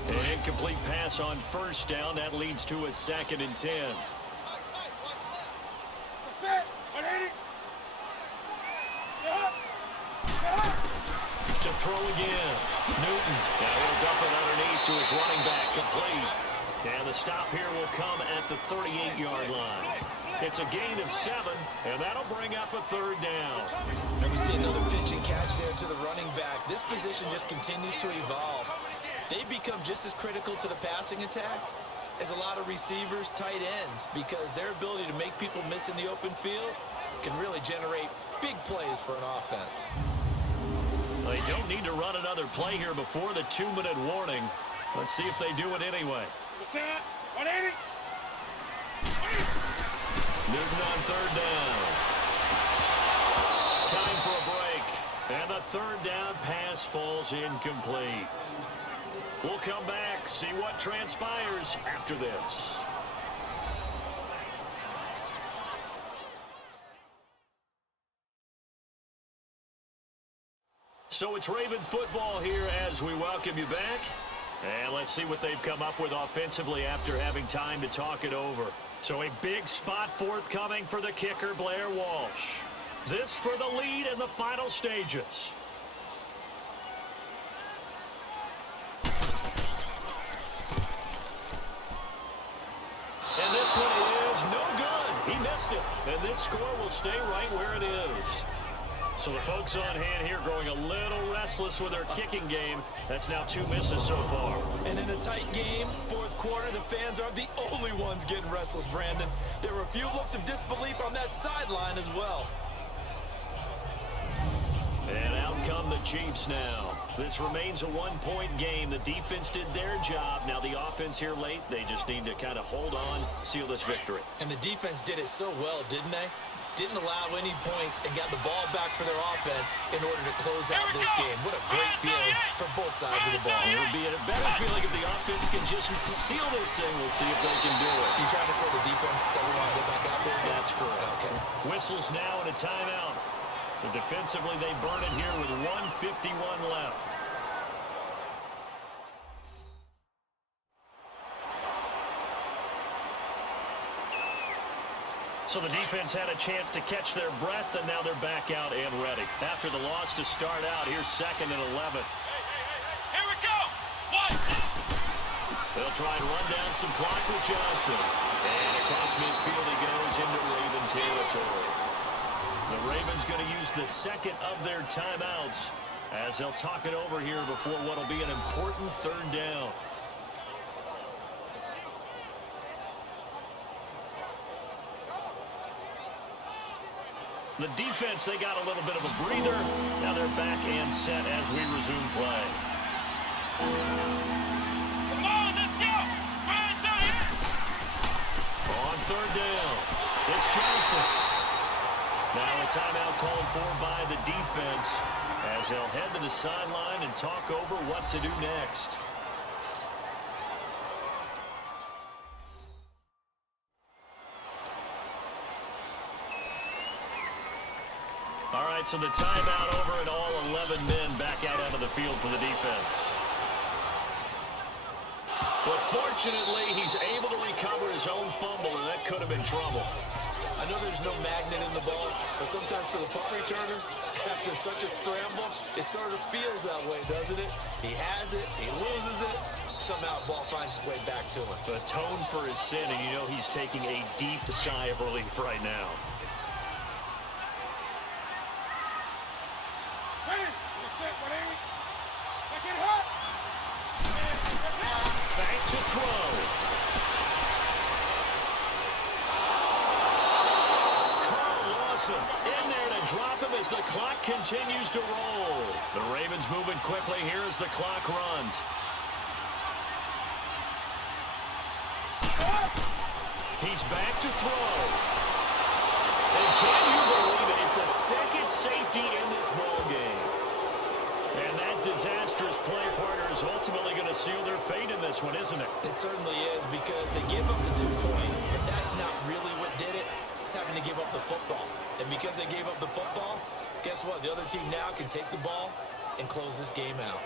An incomplete pass on 1st down. That leads to a 2nd and 10. To throw again. Newton. Now he'll dump it underneath to his running back. Complete. And the stop here will come at the 38-yard line. It's a gain of 7, and that'll bring up a 3rd down. And we see another pitch and catch there to the running back. This position just continues to evolve. They become just as critical to the passing attack as a lot of receivers, tight ends, because their ability to make people miss in the open field can really generate big plays for an offense. They don't need to run another play here before the 2-minute warning. Let's see if they do it anyway. Newton on third down. Time for a break. And the third down pass falls incomplete. We'll come back, see what transpires after this. So it's Raven football here as we welcome you back. And let's see what they've come up with offensively after having time to talk it over. So a big spot forthcoming for the kicker, Blair Walsh. This for the lead in the final stages. And this one is no good. He missed it. And this score will stay right where it is. So the folks on hand here growing a little restless with their kicking game. That's now 2 misses so far. And in a tight game, fourth quarter, the fans are the only ones getting restless, Brandon. There were a few looks of disbelief on that sideline as well. And out come the Chiefs now. This remains a 1-point game. The defense did their job. Now the offense here late, they just need to kind of hold on, seal this victory. And the defense did it so well, didn't they? Didn't allow any points and got the ball back for their offense in order to close out this game. What a great feeling for both sides of the ball. It would be a better feeling if the offense can just seal this thing. We'll see if they can do it. You trying to say the defense doesn't want to go back out there again? That's correct. Okay. Whistles now and a timeout. So defensively, they burn it here with 1:51 left. So the defense had a chance to catch their breath, and now they're back out and ready. After the loss to start out, here's 2nd and 11. Here we go. What? They'll try and run down some clock with Johnson. And across midfield he goes into Raven territory. The Ravens going to use the second of their timeouts as they'll talk it over here before what will be an important third down. The defense, they got a little bit of a breather. Now they're back and set as we resume play. Come on, let's go. Run down here. On third down, it's Johnson. Now a timeout called for by the defense as they'll head to the sideline and talk over what to do next. All right, so the timeout over and all 11 men back out onto the field for the defense. But fortunately, he's able to recover his own fumble, and that could have been trouble. I know there's no magnet in the ball, but sometimes for the punt returner, after such a scramble, it sort of feels that way, doesn't it? He has it, he loses it, somehow the ball finds its way back to him. Atone for his sin, and you know he's taking a deep sigh of relief right now. Back to throw. Carl Lawson in there to drop him as the clock continues to roll. The Ravens moving quickly here as the clock runs. He's back to throw. And can you believe it? It's a second safety in this ball game. And that disastrous play partner is ultimately going to seal their fate in this one, isn't it? It certainly is, because they gave up the 2 points, but that's not really what did it. It's having to give up the football. And because they gave up the football, guess what? The other team now can take the ball and close this game out.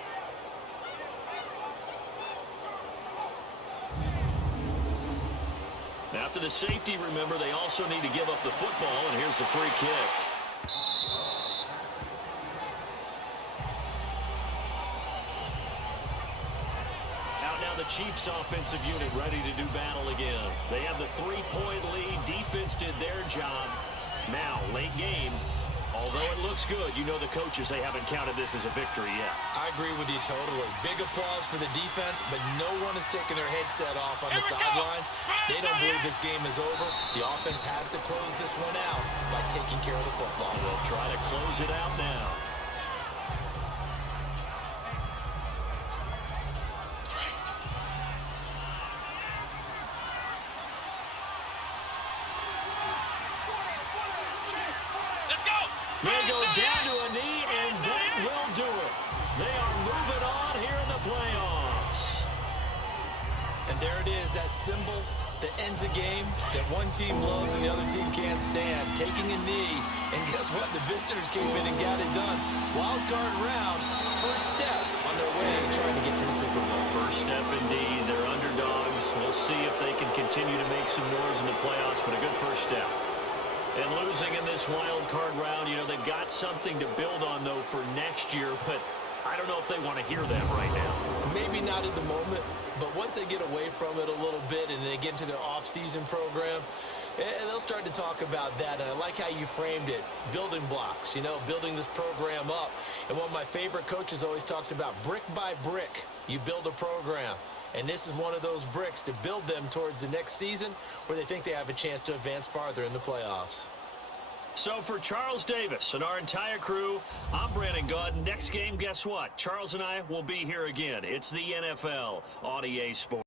After the safety, remember, they also need to give up the football, and here's the free kick. Out now the Chiefs offensive unit ready to do battle again. They have the 3-point lead. Defense did their job. Now, late game. Although it looks good, you know the coaches, they haven't counted this as a victory yet. I agree with you totally. Big applause for the defense, but no one is taking their headset off on the sidelines. They don't believe this game is over. The offense has to close this one out by taking care of the football. They'll try to close it out now. that symbol that ends a game that one team loves and the other team can't stand. Taking a knee, and guess what? The visitors came in and got it done. Wild card round, first step on their way trying to get to the Super Bowl. First step indeed. They're underdogs. We'll see if they can continue to make some noise in the playoffs, but a good first step. And losing in this wild card round, you know, they've got something to build on, though, for next year, but I don't know if they want to hear that right now. Maybe not at the moment, but once they get away from it a little bit and they get into their off-season program, and they'll start to talk about that. And I like how you framed it, building blocks, you know, building this program up. And one of my favorite coaches always talks about brick by brick, you build a program. And this is one of those bricks to build them towards the next season where they think they have a chance to advance farther in the playoffs. So for Charles Davis and our entire crew, I'm Brandon Gaudin. Next game, guess what? Charles and I will be here again. It's the NFL on EA Sports.